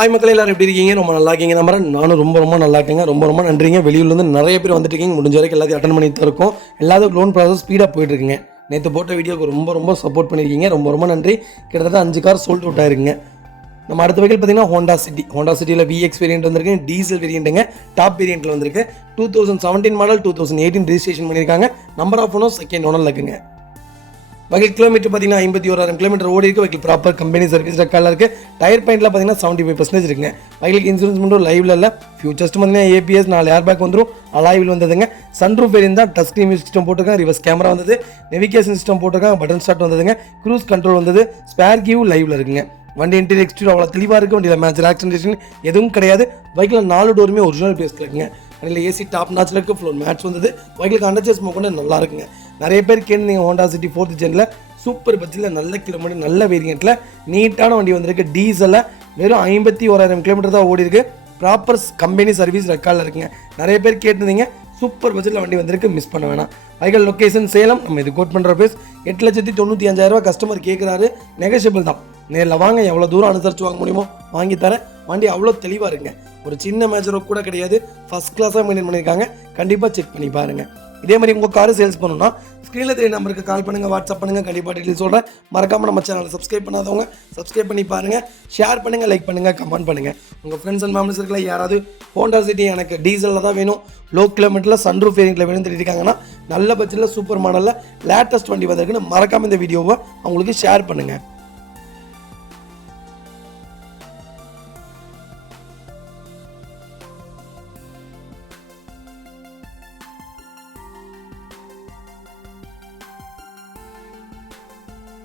Hi மக்களே, எல்லாரும் எப்படி இருக்கீங்க? ரொம்ப நல்லா இருக்கீங்க நம்புறேன். நானும் ரொம்ப நல்லா இருக்கேங்க. ரொம்ப நன்றிங்க. வெளியூர்லேருந்து நிறைய பேர் வந்துட்டு இருக்கீங்க. முடிஞ்ச வரைக்கும் எல்லாத்தையும் அட்டன் பண்ணிட்டு இருக்கோம். எல்லாத்துக்கும் லோன் ப்ராசஸ் ஸ்பீடாக போயிட்டு இருக்குங்க. நேற்று போட்ட வீடியோக்கு ரொம்ப சப்போர்ட் பண்ணியிருக்கீங்க. ரொம்ப நன்றி. கிட்டத்தட்ட 5 கார் சோல்ட் அவுட் ஆயிருக்குங்க. நம்ம அடுத்த வகையில் பார்த்தீங்கன்னா ஹோண்டா சிட்டியில் விஎக்ஸ் வேரியன்ட் வந்திருக்கு, டீசல் வேரியண்ட்டுங்க, டாப் வேரியண்ட்டில் வந்திருக்கு. 2017 மாடல் 2018 ரெஜிஸ்ட்ரேஷன் பண்ணியிருக்காங்க. Number of owner second owner இருக்குங்க. வகையில் கிலோமீட்டர் பார்த்தீங்கன்னா 51,000 கிலோமீட்டர் ஓடி இருக்குது. வகையில் ப்ராப்பர் கம்பெனி சர்வீஸ் ரெக்கார்டில் இருக்குது. டயர் பாயிண்டில் பார்த்தீங்கன்னா 75% இருக்குங்க. வகையில் இன்சூரன்ஸ் மட்டும் லைவ்ல இல்லை. ஃபியூச்சர்ஸ் பார்த்தீங்கன்னா ஏபிஎஸ் 4 ஏர் பேக் வந்துடும். அலாய்வில் வந்ததுங்க. சன்ரூஃப் வேரியன்ட் தான். டச் ஸ்க்ரீன் சிஸ்டம் போட்டிருக்காங்க. ரிவர்ஸ் கேமரா வந்தது. நெவிகேஷன் சிஸ்டம் போட்டிருக்காங்க. பட்டன் ஸ்டார்ட் வந்ததுங்க. க்ரூஸ் கண்ட்ரோல் வந்தது. ஸ்பேர் கியூ லைவ்ல இருக்குங்க. வண்டி இன்டீரியர் எக்ஸ்டீரியர் அவ்வளோ தெளிவாக இருக்குது. வண்டியில் மேட்ச் ஆக்சிடென்டேஷன் எதுவும் கிடையாது. பைக்கில் 4 டோருமே ஒரிஜினல் பேஸில் இருக்குங்க. வண்டியில் ஏசி டாப் நாச்சில் இருக்குது. ஃப்ளோர் மேட்ச் வந்தது. பைக்கில் அண்டர்ச்சேஸ் கொண்டு நல்லா இருக்குங்க. நிறைய பேர் கேட்டு ஹோண்டா சிட்டி 4th ஜெனில் சூப்பர் பட்ஜெட்டில் நல்ல கிலோமீட்டர் நல்ல வேரியண்ட்டில் நீட்டான வண்டி வந்திருக்கு. டீசலில் வெறும் 51,000 கிலோமீட்டர் தான் ஓடி இருக்கு. ப்ராப்பர் கம்பெனி சர்வீஸ் ரெக்கார்டில் இருக்குங்க. நிறைய பேர் கேட்டிருந்தீங்க. சூப்பர் பட்ஜெட்டில் வண்டி வந்திருக்கு, மிஸ் பண்ண வேணாம். வைகல் லொக்கேஷன் சேலம். நம்ம இது கோட் பண்ணுற பேஸ் 8,95,000 கஸ்டமர் கேட்குறாரு. நெகோஷியபிள் தான். நேரில் வாங்க, எவ்வளோ தூரம் அனுசரித்து வாங்க முடியுமோ வாங்கி தரேன். வண்டி அவ்வளோ தெளிவாக இருக்குங்க. ஒரு சின்ன மேஜரோ கூட கிடையாது. ஃபஸ்ட் கிளாஸாக மெயின்டைன் பண்ணியிருக்காங்க. கண்டிப்பாக செக் பண்ணி பாருங்கள். இதே மாதிரி உங்கள் காரு சேல்ஸ் பண்ணணும்னா ஸ்க்ரீனில் தெரிய நம்பருக்கு கால் பண்ணுங்கள், வாட்ஸ்அப் பண்ணுங்கள். கண்டிப்பாக டீட்டெயில் சொல்கிறேன். மறக்காமல் நம்ம சேனலை சப்ஸ்கிரைப் பண்ணாதவங்க சப்ஸ்கிரைப் பண்ணி பாருங்கள். ஷேர் பண்ணுங்கள், லைக் பண்ணுங்கள், கமெண்ட் பண்ணுங்கள். உங்கள் ஃப்ரெண்ட்ஸ் அண்ட் ஃபேமிலிஸ் இருக்கல யாராவது ஹோண்டா சிட்டி எனக்கு டீசலில் தான் வேணும், லோ கிலோமீட்டரில் சன்ரூஃப் வேரியண்ட்டில் வேணும்னு தெரிவிக்காங்கன்னா நல்ல பட்ஜெட்டில் சூப்பர் மாடலில் லேட்டஸ்ட் வண்டி வந்திருக்குன்னு மறக்காமல் இந்த வீடியோவை அவங்களுக்கு ஷேர் பண்ணுங்கள்.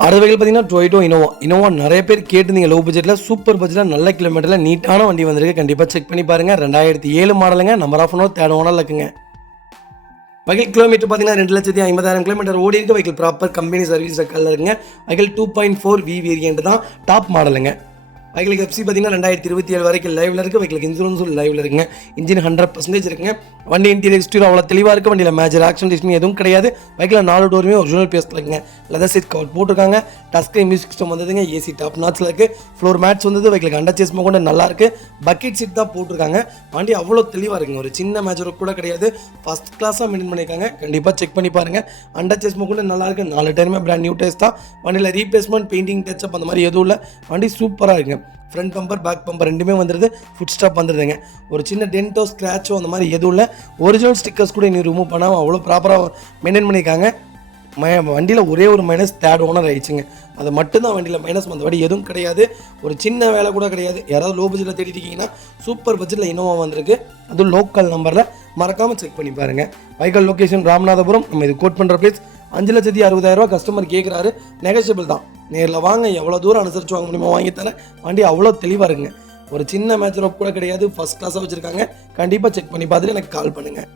அடுத்த வகையில் பார்த்தீங்கன்னா டொயோட்டோ இனோவா நிறைய பேர் கேட்டிருந்தீங்க. லோ பட்ஜெட்டில் சூப்பர் பட்ஜெட்டில் நல்ல கிலோமீட்டரில் நீட்டான வண்டி வந்திருக்கு. கண்டிப்பாக செக் பண்ணி பாருங்கள். 2007 மாடலுங்க. Number of owner 3rd owner இருக்குங்க. வகையில் கிலோமீட்டர் பார்த்தீங்கன்னா 2,50,000 கிலோமீட்டர் ஓடி இருக்கு. வகையில் ப்ராப்பர் கம்பெனி சர்வீஸ் ரெக்கார்டில் இருக்குங்க. வகையில் 2.4 V வேரியண்ட் தான் டாப் மாடலுங்க. வைக்கிலுக்கு எஃப்சி பார்த்தீங்கன்னா 2027 வரைக்கும் லைவ்ல இருக்குது. வைக்கிலுக்கு இன்சூரன்ஸும் லைவ்ல இருக்குங்க. இன்ஜின் 100% இருக்குங்க. வண்டி இன்டீரியர் எக்ஸ்டீரியர் அவ்வளோ தெளிவாக இருக்குது. வண்டியில் மேஜர் ஆக்சிடென்டேஷன் எதுவும் கிடையாது. பைக்கில் 4 டோருமே ஒரிஜினல் பேஸில் இருக்குங்க. லெதர் சீட் கவர் போட்டிருக்காங்க. டச் ஸ்க்ரீன் மியூசிக் சிஸ்டம் வந்ததுங்க. ஏசி டாப் நாச்சில் இருக்குது. ஃப்ளோர் மேட்ச் வந்தது. வைக்கிலுக்கு அண்டர்ச்சேஸ் கூட நல்லா இருக்குது. பக்கெட் சீட் தான் போட்டிருக்காங்க. வண்டி அவ்வளோ தெளிவாக இருக்குங்க. ஒரு சின்ன மேஜர் கூட கிடையாது. ஃபஸ்ட் கிளாஸாக மெயின்டைன் பண்ணியிருக்காங்க. கண்டிப்பாக செக் பண்ணி பாருங்கள். அண்டர்ச்சேஸ் கூட நல்லா இருக்குது. 4 டைமே பிராண்ட் நியூ டேஸ் தான். வண்டியில் ரீப்ளேஸ்மெண்ட், பெயிண்டிங், டச்சப் அந்த மாதிரி எதுவும் இல்லை. வண்டி சூப்பராக இருக்குங்க. ஃப்ரண்ட் பம்பர், பேக் பம்பர் ரெண்டுமே வந்துடுது. ஃபுட் ஸ்டாப் வந்துடுதுங்க. ஒரு சின்ன டென்ட்டோ ஸ்க்ராச்சோ அந்த மாதிரி எதுவும் இல்லை. ஒரிஜினல் ஸ்டிக்கர்ஸ் கூட இன்னும் ரிமூவ் பண்ணாமல் அவ்வளோ ப்ராப்பராக மெயின்டைன் பண்ணியிருக்காங்க. வண்டியில் ஒரே ஒரு மைனஸ் 3rd ஓனர் ஆயிடுச்சுங்க. அது மட்டும்தான் வண்டியில் மைனஸ். மற்றபடி எதுவும் கிடையாது. ஒரு சின்ன வேலை கூட கிடையாது. யாராவது லோ பட்ஜெட்டில் தேடிட்டு இருக்கீங்கன்னா சூப்பர் பட்ஜெட்டில் இனோவா வந்திருக்கு. அதுவும் லோக்கல் நம்பரில் மறக்காமல் செக் பண்ணி பாருங்கள். வைக்கல் லொக்கேஷன் ராமநாதபுரம். நம்ம இது கோட் பண்ணுற பிளேஸ் 5,60,000 கஸ்டமர் கேட்குறாரு. நெகோஷியபிள் தான். நேரில் வாங்க, எவ்வளோ தூரம் அனுசரித்து வாங்க முடியுமோ வாங்கி தரேன். வண்டி அவ்வளோ தெளிவாக இருக்குங்க. ஒரு சின்ன மேட்ச் கூட கிடையாது. ஃபஸ்ட் கிளாஸாக வச்சுருக்காங்க. கண்டிப்பாக செக் பண்ணி பார்த்துட்டு எனக்கு கால் பண்ணுங்கள்.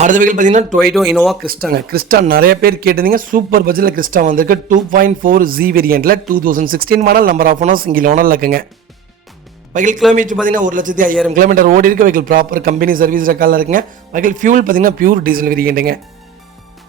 அடுத்த வகையில் பார்த்தீங்கன்னா டொயோட்டோ இனோவா கிறிஸ்டா நிறைய பேர் கேட்டிருந்தீங்க. சூப்பர் பட்ஜெட்டில் கிறிஸ்டா வந்திருக்கு. 2.4 Z வேரியண்ட்டில் 2016 model. Number of owner single ஓனரில் இருக்குங்க. வகையில் கிலோமீட்டர் பார்த்தீங்கன்னா 1,05,000 கிலோமீட்டர் ஓடி இருக்குது. வகையில் ப்ராப்பர் கம்பெனி சர்வீஸ் ரெக்கார்டில் இருக்குங்க. வகையில் ஃபியூல் பார்த்தீங்கன்னா பியூர் டீசல் வேரியண்ட்டுங்க.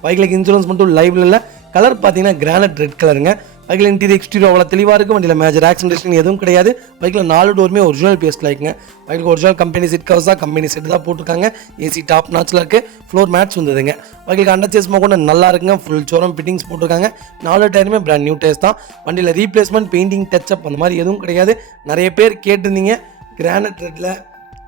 வகைலுக்கு இன்சூரன்ஸ் மட்டும் லைவ்ல இல்லை. கலர் பார்த்தீங்கன்னா கிரானைட் ரெட் கலருங்க. வகையில் இன்டீரியர் எக்ஸ்டீரியர் அவ்வளோ தெளிவாக இருக்குது. வண்டியில் மேஜர் ஆக்சிடென்டேஷன் எதுவும் கிடையாது. வகையில் 4 டோருமே ஒரிஜினல் பேஸில் இருக்குங்க. வகைலுக்கு ஒரிஜினல் கம்பெனி சீட் கவர்ஸ் தான். கம்பெனி செட் தான் போட்டிருக்காங்க. ஏசி டாப் நாச்சில் இருக்குது. ஃப்ளோர் மேட்ச் வந்ததுங்க. வகைலுக்கு அண்டர்ச்சேஸ் கூட நல்லா இருக்குங்க. ஃபுல் சோரம் ஃபிட்டிங்ஸ் போட்டிருக்காங்க. 4 டயருமே பிராண்ட் நியூ டேஸ் தான். வண்டியில் ரீப்ளேஸ்மெண்ட், பெயிண்டிங், டச்சப் அந்த மாதிரி எதுவும் கிடையாது. நிறைய பேர் கேட்டிருந்தீங்க. கிரானைட் ரெட்டில்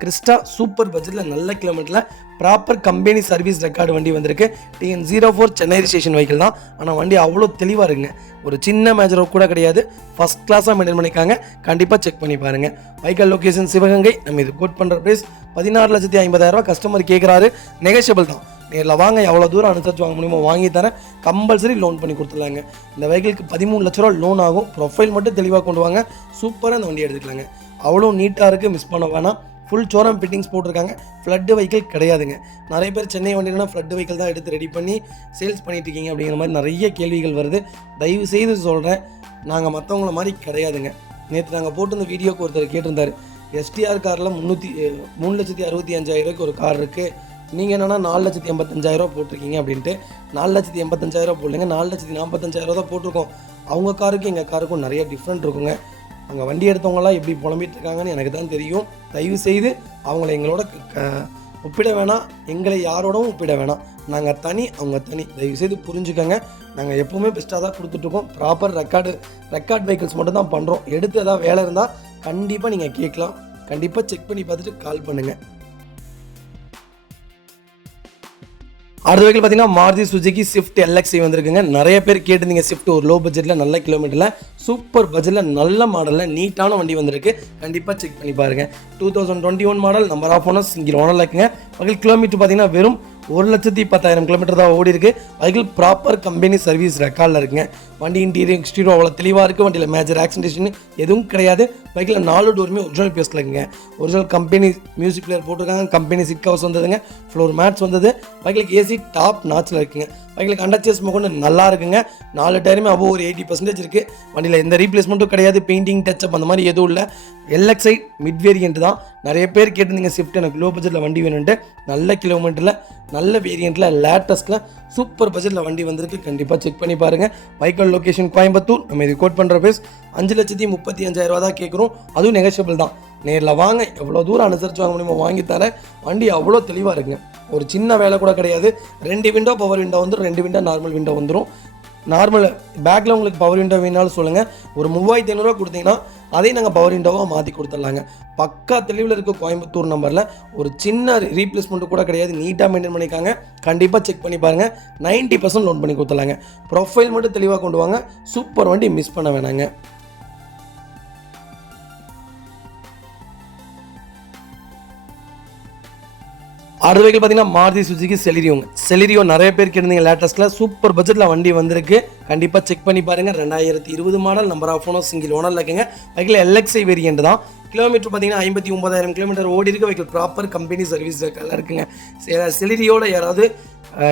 கிறிஸ்டா சூப்பர் பட்ஜெட்டில் நல்ல கிலோமீட்டரில் ப்ராப்பர் கம்பெனி சர்வீஸ் ரெக்கார்டு வண்டி வந்திருக்கு. TN04 சென்னை ஸ்டேஷன் வெஹிக்கிள் தான். ஆனால் வண்டி அவ்வளோ தெளிவாக இருக்குங்க. ஒரு சின்ன மேஜரோ கூட கிடையாது. ஃபஸ்ட் கிளாஸாக மெயின்டைன் பண்ணியிருக்காங்க. கண்டிப்பாக செக் பண்ணி பாருங்கள். வைக்கல் லொக்கேஷன் சிவகங்கை. நம்ம இது கோட் பண்ணுற ப்ரைஸ் 14,50,000 கஸ்டமர் கேட்குறாரு. நெகோஷியபிள் தான். நேரில் வாங்க, எவ்வளோ தூரம் அனுசரித்து வாங்க முடியுமோ வாங்கி தரேன். கம்பல்சரி லோன் பண்ணி கொடுத்துடலாங்க. இந்த வெஹிக்கிளுக்கு 13 லட்ச ரூபா லோன் ஆகும். ப்ரொஃபைல் மட்டும் தெளிவாக கொண்டு வாங்க. சூப்பராக அந்த வண்டி எடுத்துக்கலாங்க. அவ்வளோ நீட்டாக இருக்குது, மிஸ் பண்ண வேணாம். ஃபுல் சோரம் ஃபிட்டிங்ஸ் போட்டிருக்காங்க. ஃப்ளட்டு வெஹிக்கிள் கிடையாதுங்க. நிறைய பேர் சென்னை வண்டினா ஃப்ளட்டு வெஹிக்கிள் தான் எடுத்து ரெடி பண்ணி சேல்ஸ் பண்ணிட்டு இருக்கீங்க அப்படிங்கிற மாதிரி நிறைய கேள்விகள் வருது. தயவு செய்து சொல்கிறேன், நாங்கள் மற்றவங்கள மாதிரி கிடையாதுங்க. நேற்று நாங்கள் போட்டு இந்த வீடியோக்கு ஒருத்தர் கேட்டிருந்தார். STR காரில் 3,65,000 ஒரு கார் இருக்குது. நீங்கள் என்னென்னா 4,85,000 போட்டிருக்கீங்க அப்படின்ட்டு 4,85,000 போடலைங்க, 4,45,000 தான் போட்டிருக்கோம். அவங்க காருக்கும் எங்கள் காருக்கும் நிறைய டிஃப்ரெண்ட் இருக்குங்க. அங்கே வண்டி எடுத்தவங்களாம் எப்படி புலம்பிட்டு இருக்காங்கன்னு எனக்கு தான் தெரியும். தயவு செய்து அவங்கள எங்களோட ஒப்பிட வேணாம், எங்களை யாரோடவும் ஒப்பிட வேணாம். நாங்கள் தனி, அவங்க தனி. தயவுசெய்து புரிஞ்சுக்கோங்க. நாங்கள் எப்போவுமே பெஸ்ட்டாக தான் கொடுத்துட்ருக்கோம். ப்ராப்பர் ரெக்கார்ட் வெஹிக்கிள்ஸ் மட்டும் தான் பண்ணுறோம். எடுத்து ஏதாவது வேலை இருந்தால் கண்டிப்பாக நீங்கள் கேட்கலாம். கண்டிப்பாக செக் பண்ணி பார்த்துட்டு கால் பண்ணுங்கள். அடுத்த வெஹிக்கிள் பார்த்தீங்கன்னா மாருதி சுசுகி ஸ்விஃப்ட் LXi வந்திருக்குங்க. நிறைய பேர் கேட்டிருந்தீங்க ஸ்விஃப்ட் ஒரு லோ பட்ஜெட்டில் நல்ல கிலோமீட்டரில் சூப்பர் பட்ஜெட்டில் நல்ல மாடலில் நீட்டான வண்டி வந்திருக்கு. கண்டிப்பாக செக் பண்ணி பாருங்கள். 2021 model, number of owner single ஓனரில் இருக்குங்க. வகையில் கிலோமீட்டர் பார்த்தீங்கன்னா வெறும் 1,10,000 கிலோமீட்டர் தான் ஓடி இருக்குது. வகையில் ப்ராப்பர் கம்பெனி சர்வீஸ் ரெக்கார்டில் இருக்குங்க. வண்டி இன்டீரியர் எக்ஸ்டீரியர் அவ்வளோ தெளிவாக இருக்குது. வண்டியில் மேஜர் ஆக்சிடென்டேஷன் எதுவும் கிடையாது. பைக்கில் 4 டோருமே ஒரிஜினல் பேஸில் இருக்குங்க. ஒரிஜினல் கம்பெனி மியூசிக் பிளேயர் போட்டிருக்காங்க. கம்பெனி சிட் கவர்ஸ் வந்ததுங்க. ஃப்ளோர் மேட்ஸ் வந்தது. பைக்கில் ஏசி டாப் நாச்சில் இருக்குங்க. பைக்கில் அண்டர்ச்சேஸ் கொண்டு நல்லா இருக்குங்க. 4 டயருமே அபோவ் ஒரு 80% இருக்குது. வண்டியில் எந்த ரீப்ளேஸ்மெண்ட்டும் கிடையாது. பெயிண்டிங் டச்சப் அந்த மாதிரி எதுவும் இல்லை. LXi மிட் வேரியன்ட் தான். நிறைய பேர் கேட்டிருந்தீங்க ஸ்விஃப்ட் எனக்கு லோ பட்ஜெட்டில் வண்டி வேணுன்ட்டு. நல்ல கிலோமீட்டரில் நல்ல வேரியண்ட்டில் லேட்டஸ்ட்டில் சூப்பர் பட்ஜெட்டில் வண்டி வந்திருக்கு. கண்டிப்பாக செக் பண்ணி பாருங்கள். வைக்கல் லொக்கேஷன் கோயம்புத்தூர். நம்ம இது கோட் பண்ணுற பேஸ் 5,35,000 தான் கேட்குறோம். அதுவும் நெகோஷியபிள் தான். நேரில் வாங்க, எவ்வளோ தூரம் அனுசரித்து வாங்க முடியுமோ வாங்கித்தரேன். வண்டி அவ்வளோ தெளிவாக இருக்குங்க. ஒரு சின்ன வேலை கூட கிடையாது. 2 விண்டோ பவர் விண்டோ வந்துடும், 2 விண்டோ நார்மல் விண்டோ வந்துடும். நார்மல் பேக்கில் உங்களுக்கு பவர் விண்டோ வேணாலும் சொல்லுங்கள். ஒரு 3,500 கொடுத்தீங்கன்னா அதையும் நாங்கள் பவர் விண்டோவாக மாற்றி கொடுத்துடலாங்க. பக்கா தெளிவில் இருக்க கோயம்புத்தூர் நம்பரில் ஒரு சின்ன ரீப்ளேஸ்மெண்ட்டு கூட கிடையாது. நீட்டாக மெயின்டைன் பண்ணிக்காங்க. கண்டிப்பாக செக் பண்ணி பாருங்கள். 90% லோன் பண்ணி கொடுத்துடலாங்க. ப்ரொஃபைல் மட்டும் தெளிவாக கொண்டு வாங்க. சூப்பர் வண்டி, மிஸ் பண்ண வேணாங்க. அடுத்த வெஹிக்கிள் பார்த்தீங்கன்னா மாருதி சுசுகி செலிரியோ நிறைய பேர் கேட்டிருந்தீங்க. லேட்டஸ்ட்டில் சூப்பர் பட்ஜெட்டில் வண்டி வந்திருக்கு. கண்டிப்பாக செக் பண்ணி பாருங்கள். 2020 model, number of owner single ஓனரில் இருக்குங்க. வெஹிக்கிள் LXi வேரியன்ட் தான். கிலோமீட்டர் பார்த்தீங்கன்னா 59,000 கிலோமீட்டர் ஓடி இருக்குது. வெஹிக்கிள் ப்ராப்பர் கம்பெனி சர்வீஸ் ரெக்கார்டில் இருக்குங்க. செலிரியோட யாராவது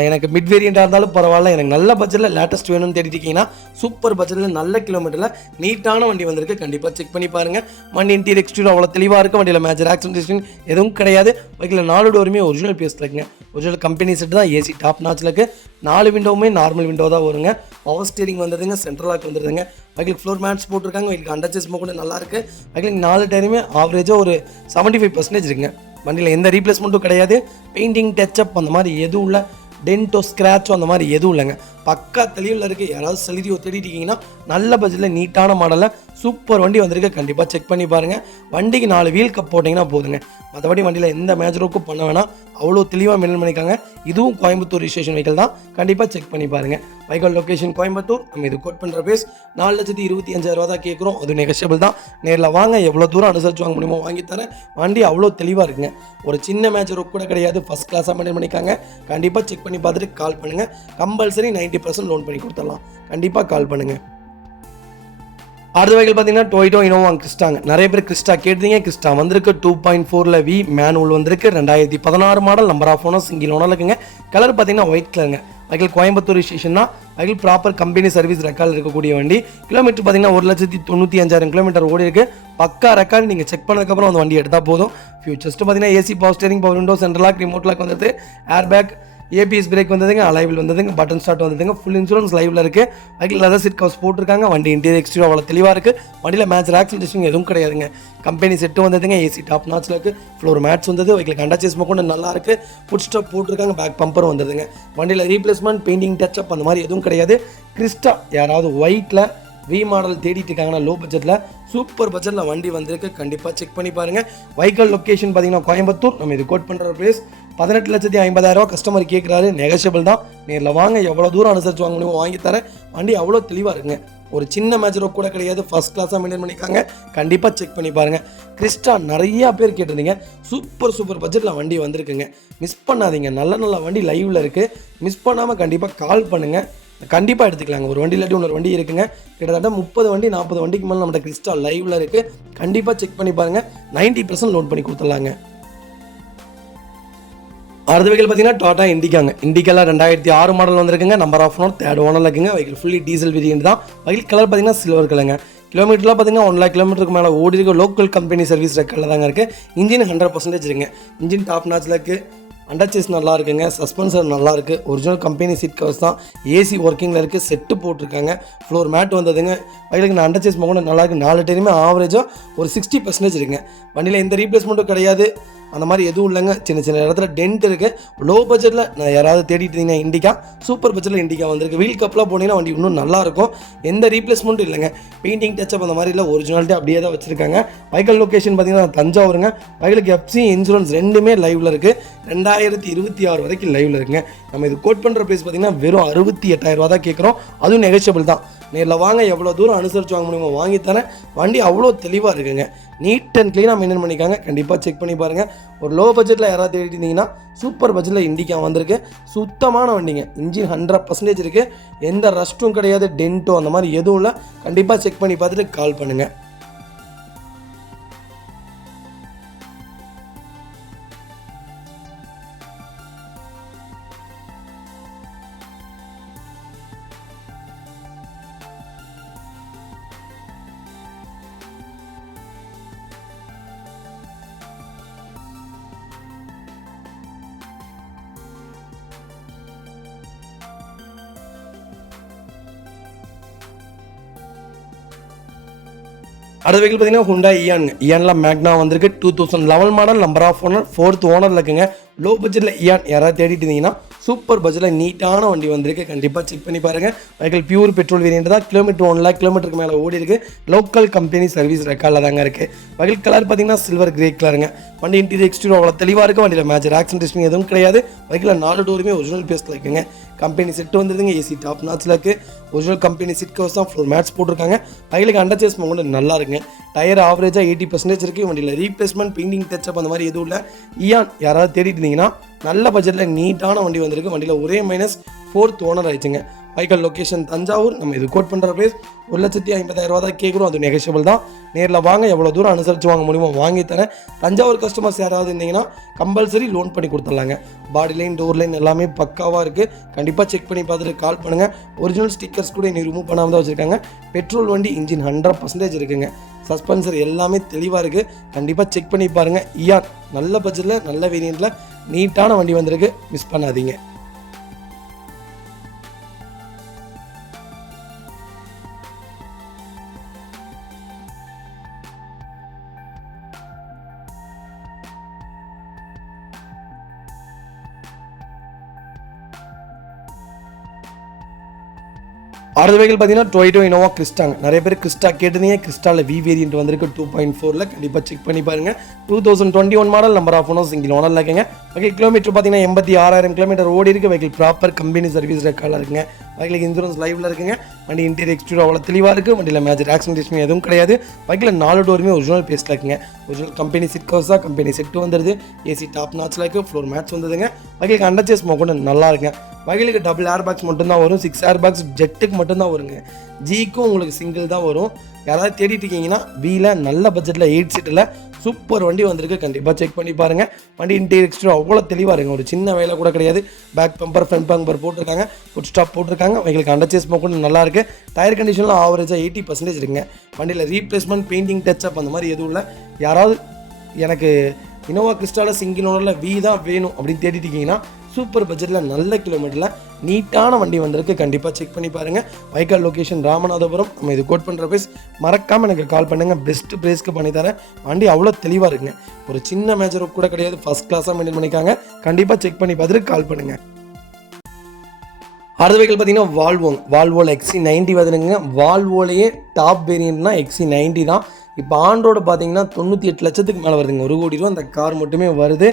எனக்கு மிட் வேரியண்ட்டாக இருந்தாலும் பரவாயில்ல, எனக்கு நல்ல பட்ஜெட்டில் லேட்டஸ்ட் வேணும்னு தேடிட்டிங்கன்னா சூப்பர் பட்ஜெட்டில் நல்ல கிலோமீட்டரில் நீட்டான வண்டி வந்திருக்கு. கண்டிப்பாக செக் பண்ணி பாருங்கள். வண்டி இன்டீரியர் எக்ஸ்டீரியர் அவ்வளோ தெளிவாக இருக்குது. வண்டியில் மேஜர் ஆக்சிடென்டேஷன் எதுவும் கிடையாது. வண்டியில் 4 டோருமே ஒரிஜினல் பேஸில் இருக்குங்க. ஒரிஜினல் கம்பெனி செட்டு தான். ஏசி டாப் நாச்சில் இருக்குது. 4 விண்டோவுமே நார்மல் விண்டோ தான் வருங்க. பவர் ஸ்டீரிங் வந்துடுதுங்க. சென்ட்ரல் லாக் வந்துடுதுங்க. வண்டியில் ஃப்ளோர் மேட்ஸ் போட்டிருக்காங்க. வண்டியில் அண்டர்ச்சேஸ் கூட நல்லா இருக்குது. வண்டியில் 4 டயருமே ஆவரேஜாக ஒரு 75% இருக்குங்க. வண்டியில் எந்த ரீப்ளேஸ்மெண்ட்டும் கிடையாது. பெயிண்டிங் டச்சப் அந்த மாதிரி எதுவும் இல்லை. டென்ட்டோ ஸ்க்ராச்சோ அந்த மாதிரி எதுவும் இல்லைங்க. பக்கா தெளிவில் இருக்குது. யாராவது செலிரியோ தேடிட்டிங்கன்னா நல்ல பட்ஜெட்டில் நீட்டான மாடலில் சூப்பர் வண்டி வந்திருக்கு. கண்டிப்பாக செக் பண்ணி பாருங்கள். வண்டிக்கு 4 வீல் கப் போட்டிங்கன்னா போதுங்க. மற்றபடி வண்டியில் எந்த மேஜருக்கும் பண்ண வேணாம். அவ்வளோ தெளிவாக மெயின்டைன் பண்ணிக்காங்க. இதுவும் கோயம்புத்தூர் ரிஜிஸ்ட்ரேஷன் வெஹிக்கிள் தான். கண்டிப்பாக செக் பண்ணி பாருங்கள். வைக்கல் லொக்கேஷன் கோயம்புத்தூர். நம்ம இது கோட் பண்ணுற பேஸ் 4,25,000 தான் கேட்குறோம். அது நெகோஷியபிள் தான். நேரில் வாங்க, எவ்வளோ தூரம் அனுசரித்து வாங்க முடியுமோ வாங்கித்தரேன். வண்டி அவ்வளோ தெளிவாக இருக்குங்க. ஒரு சின்ன மேஜர் கூட கிடையாது. ஃபஸ்ட் கிளாஸாக மெயின்டைன் பண்ணிக்காங்க. கண்டிப்பாக செக் பண்ணி பார்த்துட்டு கால் பண்ணுங்கள். கம்பல்சரி 90% லோன் பண்ணி கொடுத்துடலாம். கண்டிப்பாக கால் பண்ணுங்கள். அடுத்த வெஹிக்கிள் பார்த்தீங்கன்னா டொயோட்டா இனோவா கிறிஸ்டாங்க. நிறைய பேர் கிறிஸ்டா கேட்டீங்க. கிறிஸ்டா வந்திருக்கு 2.4ல் V மேனுவல் வந்திருக்கு. 2016 model, number of owner single owner இருக்குங்க. கலர் பார்த்தீங்கன்னா ஒயிட் கலருங்க. வெஹிக்கிள் கோயம்புத்தூர் ஸ்டேஷன் தான். வெஹிக்கிள் ப்ராப்பர் கம்பெனி சர்வீஸ் ரெக்கார்டில் இருக்கக்கூடிய வண்டி. கிலோமீட்டர் பார்த்தீங்கன்னா 1,95,000 கிலோமீட்டர் ஓடி இருக்குது. பக்கா ரெக்கார்டு. நீங்கள் செக் பண்ணதுக்கப்புறம் அந்த வண்டி எடுத்தால் போதும். ஃபியூச்சர்ஸ்ட்டு பார்த்தீங்கன்னா AC power steering, power window, central lock, remote lock வந்துடுது. ஏர் பேக், ABS பிரேக் வந்ததுங்க. அலைவில் வந்ததுங்க. பட்டன் ஸ்டார்ட் வந்ததுங்க. ஃபுல் இன்சூரன்ஸ் லைவில் இருக்குது. வண்டியில் லெதர் சீட் கவர்ஸ் போட்டிருக்காங்க. வண்டி இன்டீரியர் எக்ஸ்டீரியர் அவ்வளோ தெளிவாக இருக்குது. வண்டியில் மேஜர் ஆக்சிடென்டேஷன் எதுவும் கிடையாதுங்க. கம்பெனி செட்டு வந்ததுங்க. ஏசி டாப் நாச்சில் இருக்குது. ஃப்ளோர் மேட்ஸ் வந்தது. வண்டியில் கண்டச்சேஸ் கொண்டு நல்லா இருக்குது. ஃபுட் ஸ்டாப் போட்டிருக்காங்க. பேக் பம்பரும் வந்ததுங்க. வண்டியில் ரீப்ளேஸ்மெண்ட், பெயிண்டிங் டச்சப் அந்த மாதிரி எதுவும் கிடையாது. கிறிஸ்டா யாராவது ஒயிட்டில் V மாடல் தேடிட்டு இருக்காங்கன்னா லோ பட்ஜெட்டில் சூப்பர் பட்ஜெட்டில் வண்டி வந்திருக்கு. கண்டிப்பாக செக் பண்ணி பாருங்கள். வைக்கல் லொக்கேஷன் பார்த்தீங்கன்னா கோயம்புத்தூர். நம்ம இது கோட் பண்ணுற ப்ரைஸ் 18,50,000 கஸ்டமர் கேட்குறாரு. நெகோஷியபிள் தான். நேரில் வாங்க, எவ்வளோ தூரம் அனுசரித்து வாங்க முடியுமோ வாங்கித்தரேன். வண்டி அவ்வளோ தெளிவாக இருக்குங்க. ஒரு சின்ன மேஜரோ கூட கிடையாது. ஃபஸ்ட் கிளாஸாக மெயின்டைன் பண்ணிக்காங்க. கண்டிப்பாக செக் பண்ணி பாருங்கள். கிறிஸ்டா நிறையா பேர் கேட்டிருந்தீங்க. சூப்பர் பட்ஜெட்டில் வண்டி வந்திருக்குங்க. மிஸ் பண்ணாதீங்க. நல்ல வண்டி லைவில் இருக்குது. மிஸ் பண்ணாமல் கண்டிப்பாக கால் பண்ணுங்கள். கண்டிப்பாக எடுத்துக்கலாங்க. ஒரு வண்டி இல்லாட்டி இன்னொரு வண்டி இருக்குங்க. கிட்டத்தட்ட 30 வண்டி 40 வண்டிக்கு மேலே நம்மகிட்ட கிறிஸ்டா லைவில் இருக்குது. கண்டிப்பாக செக் பண்ணி பாருங்கள். 90% லோன் பண்ணி கொடுத்துடலாங்க. அடுத்த வெஹிக்கிள் பார்த்தீங்கன்னா டாடா இண்டிகாவில் 2006 மாடல் வந்திருக்குங்க. Number of owner 3rd owner இருக்குங்க. வெஹிக்கிள் ஃபுல்லி டீசல் வேரியன்ட் தான். வெஹிக்கிள் கலர் பார்த்தீங்கன்னா சில்வர் கலருங்க. கிலோமீட்டர்லாம் பார்த்தீங்கன்னா 1 lakh கிலோமீட்டருக்கு மேலே ஓடி இருக்க. லோக்கல் கம்பெனி சர்வீஸ் ரெக்கார்டில் தாங்க இருக்குது. இன்ஜின் 100% இருக்குங்க. இன்ஜின் டாப் நாச்சில் இருக்குது. அண்டர்சேஸ் நல்லா இருக்குங்க, சஸ்பென்சர் நல்லா இருக்குது, ஒரிஜினல் கம்பெனி சீட் கவர்ஸ் தான், ஏசி ஒர்க்கிங்கில் இருக்குது, செட்டு போட்டிருக்காங்க, ஃப்ளோர் மேட் வந்ததுங்க. வகையிலுக்கு நான் அண்டர்சேஸ் கூட நல்லா இருக்குது. 4 டயருமே ஆவரேஜாக ஒரு 60% இருக்குங்க. வண்டியில் எந்த ரீப்ளேஸ்மெண்ட்டும் கிடையாது, அந்த மாதிரி எதுவும் இல்லைங்க. சின்ன சின்ன இடத்துல டென்ட் இருக்குது. லோ பட்ஜெட்டில் நான் யாராவது தேடிட்டு இருந்தீங்கன்னா இண்டிகா, சூப்பர் பட்ஜெட்டில் இண்டிகா வந்திருக்கு. வீல் கப்லாம் போனீங்கன்னா வண்டி இன்னும் நல்லாயிருக்கும். எந்த ரீப்ளேஸ்மெண்ட்டும் இல்லைங்க. பெயிண்டிங் டச்சப் அந்த மாதிரி இல்லை, ஒரிஜினாலிட்டி அப்படியே தான் வச்சுருக்காங்க. வெஹிக்கல் லொக்கேஷன் பார்த்தீங்கன்னா தஞ்சாவூருங்க. வெஹிக்கலுக்கு எஃப்சி இன்சூரன்ஸ் ரெண்டுமே லைவில் இருக்குது. 2026 வரைக்கும் லைவில் இருக்குங்க. நம்ம இது கோட் பண்ணுற ப்ரைஸ் பார்த்தீங்கன்னா வெறும் 68,000 தான் கேட்குறோம். அதுவும் நெகோஷியபிள் தான். நேரில் வாங்க, எவ்வளோ தூரம் அனுசரித்து வாங்க முடியுமோ வாங்கித்தரேன். வண்டி அவ்வளோ தெளிவாக இருக்குங்க. நீட் அண்ட் க்ளீனாக மெயின்டைன் பண்ணிக்காங்க. கண்டிப்பாக செக் பண்ணி பாருங்கள். ஒரு லோ பட்ஜெட்டில் யாராவது தேடிட்டு இருந்தீங்கன்னா சூப்பர் பட்ஜெட்டில் இண்டிகா வந்திருக்கு. சுத்தமான வண்டிங்க. இன்ஜின் 100% இருக்குது. எந்த ரஸ்ட்டும் கிடையாது, டென்ட்டோ அந்த மாதிரி எதுவும் இல்லை. கண்டிப்பாக செக் பண்ணி பார்த்துட்டு கால் பண்ணுங்கள். அடுத்த வெஹிக்கிள் பார்த்தீங்கன்னா ஹுண்டா இயானில் மேக்னா வந்திருக்கு. 2011 model, number of owner, 4th ஓனரில் இருக்குங்க. லோ பட்ஜெட்டில் யாராவது தேடிட்டு இருந்தீங்கன்னா சூப்பர் பட்ஜெட்டில் நீட்டான வண்டி வந்திருக்கு. கண்டிப்பாக செக் பண்ணி பாருங்கள். வெஹிக்கிள் பியூர் பெட்ரோல் வேரியன்ட் தான். கிலோமீட்டர் 1 lakh கிலோமீட்டருக்கு மேலே ஓடி இருக்குது. லோக்கல் கம்பெனி சர்வீஸ் ரெக்கார்டில் தாங்க இருக்குது. வெஹிக்கிள் கலர் பார்த்தீங்கன்னா சில்வர் கிரே கலருங்க. வண்டி இன்டீரியர் எக்ஸ்டீரியர் அவ்வளோ தெளிவாக இருக்குது. வண்டியில் மேஜர் ஆக்சிடென்ட் ஹிஸ்டரி எதுவும் கிடையாது. வெஹிக்கில் 4 டோருமே ஒரிஜினல் பேஸில் இருக்குங்க. கம்பெனி செட்டு வந்துருதுங்க. ஏசி டாப் நாச்சில் இருக்குது. ஒரிஜினல் கம்பெனி சீட் கவர்ஸ் தான், ஃப்ளோர் மேட்ஸ் போட்டிருக்காங்க. வெஹிக்கிளுக்கு அண்டர்சேஸ் கூட நல்லா இருக்குங்க. டயர் ஆவரேஜாக 80% இருக்குது. வண்டியில் ரீப்ளேஸ்மெண்ட், பெயிண்டிங் டச்சப் அந்த மாதிரி எதுவும் இல்லை. யாராவது தேடிட்டு இருந்தீங்கன்னா நல்ல பட்ஜெட்டில் நீட்டான வண்டி வந்திருக்கு. வண்டியில் ஒரே மைனஸ் 4th ஓனர் ஆயிடுச்சுங்க. Vehicle location Thanjavur. நம்ம இது கோட் பண்ணுற ப்ரைஸ் 1,50,000 தான் கேட்குறோம். அது நெகோஷியபிள் தான். நேரில் வாங்க, எவ்வளோ தூரம் அனுசரித்து வாங்க முடியுமோ வாங்கி தரேன். தஞ்சாவூர் கஸ்டமர்ஸ் யாராவது இருந்தீங்கன்னா கம்பல்சரி லோன் பண்ணி கொடுத்துடலாங்க. பாடி லைன், டோர் லைன் எல்லாமே பக்காவாக இருக்குது. கண்டிப்பாக செக் பண்ணி பார்த்துட்டு கால் பண்ணுங்கள். ஒரிஜினல் ஸ்டிக்கர்ஸ் கூட இன்னும் ரிமூவ் பண்ணாமல் தான் வச்சுருக்காங்க. பெட்ரோல் வண்டி, இன்ஜின் 100% இருக்குங்க. சஸ்பென்சர் எல்லாமே தெளிவாக இருக்குது. கண்டிப்பாக செக் பண்ணி பாருங்கள். நல்ல பட்ஜெட்டில், நல்ல வேரியண்ட்டில் நீட்டான வண்டி வந்திருக்கு. மிஸ் பண்ணாதீங்க. அடுத்த வெஹிக்கிள் பார்த்தீங்கன்னா டொயோட்டோ இனோவா கிறிஸ்டாங்க. நிறைய பேர் கிறிஸ்டா கேட்டிருந்தீங்க. கிறிஸ்டாவில் வி வேரியன்ட் வந்திருக்கு 2.4ல். கண்டிப்பாக செக் பண்ணி பாருங்கள். 2021 model, number of owner, single ஓனரில் இருக்குங்க. வெஹிக்கிள் கிலோமீட்டர் பார்த்தீங்கன்னா 86,000 கிலோமீட்டர் ஓடி இருக்குது. வெஹிக்கிள் ப்ராப்பர் கம்பெனி சர்வீஸ் ரெக்கார்டில் இருக்குங்க. வெஹிக்கிளுக்கு இன்சூரன்ஸ் லைவில் இருக்குங்க. வண்டி இன்டீரியர் எக்ஸ்டீரியர் அவ்வளோ தெளிவாக இருக்குது. வண்டியில் மேஜர் ஆக்சிடென்ட் ஹிஸ்டரி எதுவும் கிடையாது. வெஹிக்கிள் 4 டோருமே ஒரிஜினல் பேஸில் இருக்குங்க. ஒரிஜினல் கம்பெனி சீட் கவர்ஸாக, கம்பெனி செட்டு வந்துடுது. ஏசி டாப் நாச்சில் இருக்குது. ஃப்ளோர் மேட்ஸ் வந்துதுங்க. வெஹிக்கிளுக்கு அண்டர்சேஸ் கூட நல்லா இருக்குங்க. வெஹிக்கிளுக்கு டபுள் ஏர் பேக்ஸ் மட்டும்தான் வரும். 6 ஏர் பேக்ஸ் ஜெட்டுக்கு மட்டும்தான் வருங்க. ஜிக்கும் உங்களுக்கு சிங்கிள் தான் வரும். யாராவது தேடிட்டு இருக்கீங்கன்னா வீல நல்ல பட்ஜெட்டில் 8 சீட்டில் சூப்பர் வண்டி வந்திருக்கு. கண்டிப்பாக செக் பண்ணி பாருங்கள். வண்டி இன்டீரியர் எக்ஸ்டீரியர் அவ்வளோ தெளிவாக இருக்குங்க. ஒரு சின்ன வேலை கூட கிடையாது. பேக் பம்பர், ஃப்ரண்ட் பம்பர் போட்டிருக்காங்க. ஃபுட் ஸ்டாப் போட்டிருக்காங்க. வெஹிக்கிளுக்கு அண்டர்சேஸ் கூட நல்லா இருக்குது. டயர் கண்டிஷன்லாம் ஆவரேஜாக 80% இருக்குங்க. வண்டியில் ரீப்ளேஸ்மெண்ட், பெயிண்டிங் டச்சப் அந்த மாதிரி எதுவும் இல்லை. யாராவது எனக்கு இனோவா கிறிஸ்டாவில் சிங்கிள் ஓனரில் வி தான் வேணும் அப்படின்னு தேடிட்டு இருக்கீங்கன்னா சூப்பர் பட்ஜெட்டில் நல்ல கிலோமீட்டரில் நீட்டான வண்டி வந்திருக்கு. கண்டிப்பாக செக் பண்ணி பாருங்கள். Vehicle location Ramanathapuram. நம்ம இது கோட் பண்ணுற ப்ரைஸ் மறக்காமல் எனக்கு கால் பண்ணுங்கள். பெஸ்ட்டு ப்ரைஸ்க்கு பண்ணித்தரேன். வண்டி அவ்வளோ தெளிவாக இருக்குங்க. ஒரு சின்ன மேஜர் கூட கிடையாது. ஃபஸ்ட் கிளாஸாக மெயின்டைன் பண்ணிக்காங்க. கண்டிப்பாக செக் பண்ணி பார்த்துட்டு கால் பண்ணுங்கள். அடுத்த வெஹிக்கிள் பார்த்தீங்கன்னா வால்வோவில் XC90 வந்துருங்க. வால்வோலையே டாப் வேரியண்ட்னா XC90 தான். இப்போ ஆன்-ரோடு பார்த்தீங்கன்னா 98 லட்சத்துக்கு மேலே வருதுங்க. 1 கோடி ரூபா அந்த கார் மட்டுமே வருது.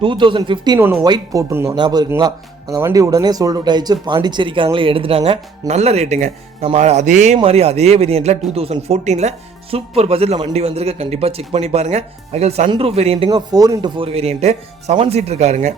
2015 ஒன்று ஒயிட் போட்டிருந்தோம், ஞாபகம் இருக்குங்களா? அந்த வண்டி உடனே சோல்ட் அவுட் ஆகிடுச்சு. பாண்டிச்சேரிக்காங்களே எடுத்துட்டாங்க. நல்ல ரேட்டுங்க. நம்ம அதே மாதிரி அதே வேரியண்ட்டில் 2014 சூப்பர் பட்ஜெட்டில் வண்டி வந்திருக்கு. கண்டிப்பாக செக் பண்ணி பாருங்கள். அதில் சன்ரூஃப் வேரியண்ட்டுங்க. 4x4 வேரியண்ட்டு, 7 சீட்டர் காருங்க.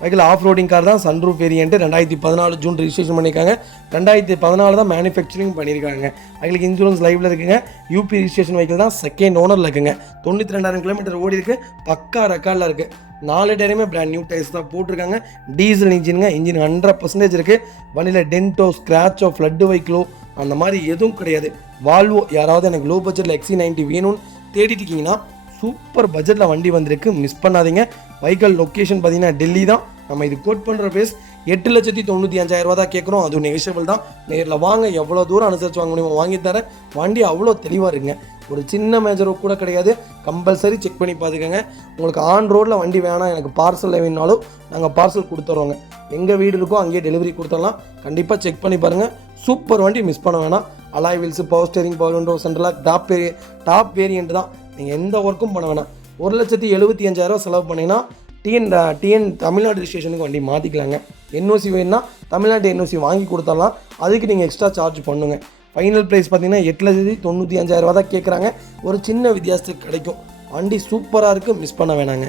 வெஹிக்கிள் ஆஃப் ரோடிங் கார் தான். சன்ரூஃப் வேரியண்ட்டு 2014 ஜூன் ரிஜிஸ்ட்ரேஷன் பண்ணியிருக்காங்க. 2014 தான் மேனுஃபேக்சரிங் பண்ணியிருக்காங்க. வெஹிக்கிளுக்கு இன்சூரன்ஸ் லைவில் இருக்குங்க. யூபி ரிஜிஸ்ட்ரேஷன் வெஹிக்கிள் தான். செகண்ட் ஓனரில் இருக்குங்க. 92,000 கிலோமீட்டர் ஓடி இருக்குது. பக்கா ரெக்கார்டில் இருக்குது. 4 டயருமே பிராண்ட் நியூ டயர்ஸ் தான் போட்டிருக்காங்க. டீசல் இன்ஜினுங்க. இன்ஜின் 100% இருக்குது. வண்டியில் டென்ட்டோ, ஸ்க்ராச்சோ, ஃப்ளட்டு வெஹிக்கிளோ அந்த மாதிரி எதுவும் கிடையாது. வால்வோ யாராவது எனக்கு லோ பட்ஜெட்டில் XC90 வேணும்னு தேடிட்டு இருக்கீங்கன்னா சூப்பர் பட்ஜெட்டில் வண்டி வந்திருக்கு, மிஸ் பண்ணாதீங்க. வெஹிக்கல் லொக்கேஷன் பார்த்தீங்கன்னா டெல்லி தான். நம்ம இது கோட் பண்ணுற பேஸ் 8,95,000 தான் கேட்குறோம். அதுவும் நெகிஷியபிள் தான். நேரில் வாங்க, எவ்வளோ தூரம் அனுசரித்து வாங்க முடியுமோ வாங்கி தரேன். வண்டி அவ்வளோ தெளிவாக இருக்குங்க, ஒரு சின்ன மேஜரோ கூட கிடையாது. கம்பல்சரி செக் பண்ணி பார்த்துக்கோங்க. உங்களுக்கு ஆன் ரோட்டில் வண்டி வேணாம், எனக்கு பார்சல் வேணுனாலும் நாங்கள் பார்சல் கொடுத்துட்றோங்க. எங்கள் வீடு இருக்கோ அங்கேயே டெலிவரி கொடுத்துடலாம். கண்டிப்பாக செக் பண்ணி பாருங்கள். சூப்பர் வண்டி, மிஸ் பண்ண வேணாம். Alloy wheels, power steering, power window, central lock, top variant தான். நீங்கள் எந்த ஒர்க்கும் பண்ண வேணாம். 1,75,000 செலவு பண்ணிங்கன்னா டிஎன் தமிழ்நாடு ரிஜிஸ்ட்ரேஷனுக்கு வண்டி மாற்றிக்கலாங்க. என்ஓசி வேணுன்னா தமிழ்நாட்டு என்ஓசி வாங்கி கொடுத்துடலாம். அதுக்கு நீங்கள் எக்ஸ்ட்ரா சார்ஜ் பண்ணுங்க. ஃபைனல் ப்ரைஸ் பார்த்தீங்கன்னா 8,95,000 தான் கேட்குறாங்க. ஒரு சின்ன வித்தியாசத்துக்கு கிடைக்கும். வண்டி சூப்பராக இருக்குது, மிஸ் பண்ண வேணாங்க.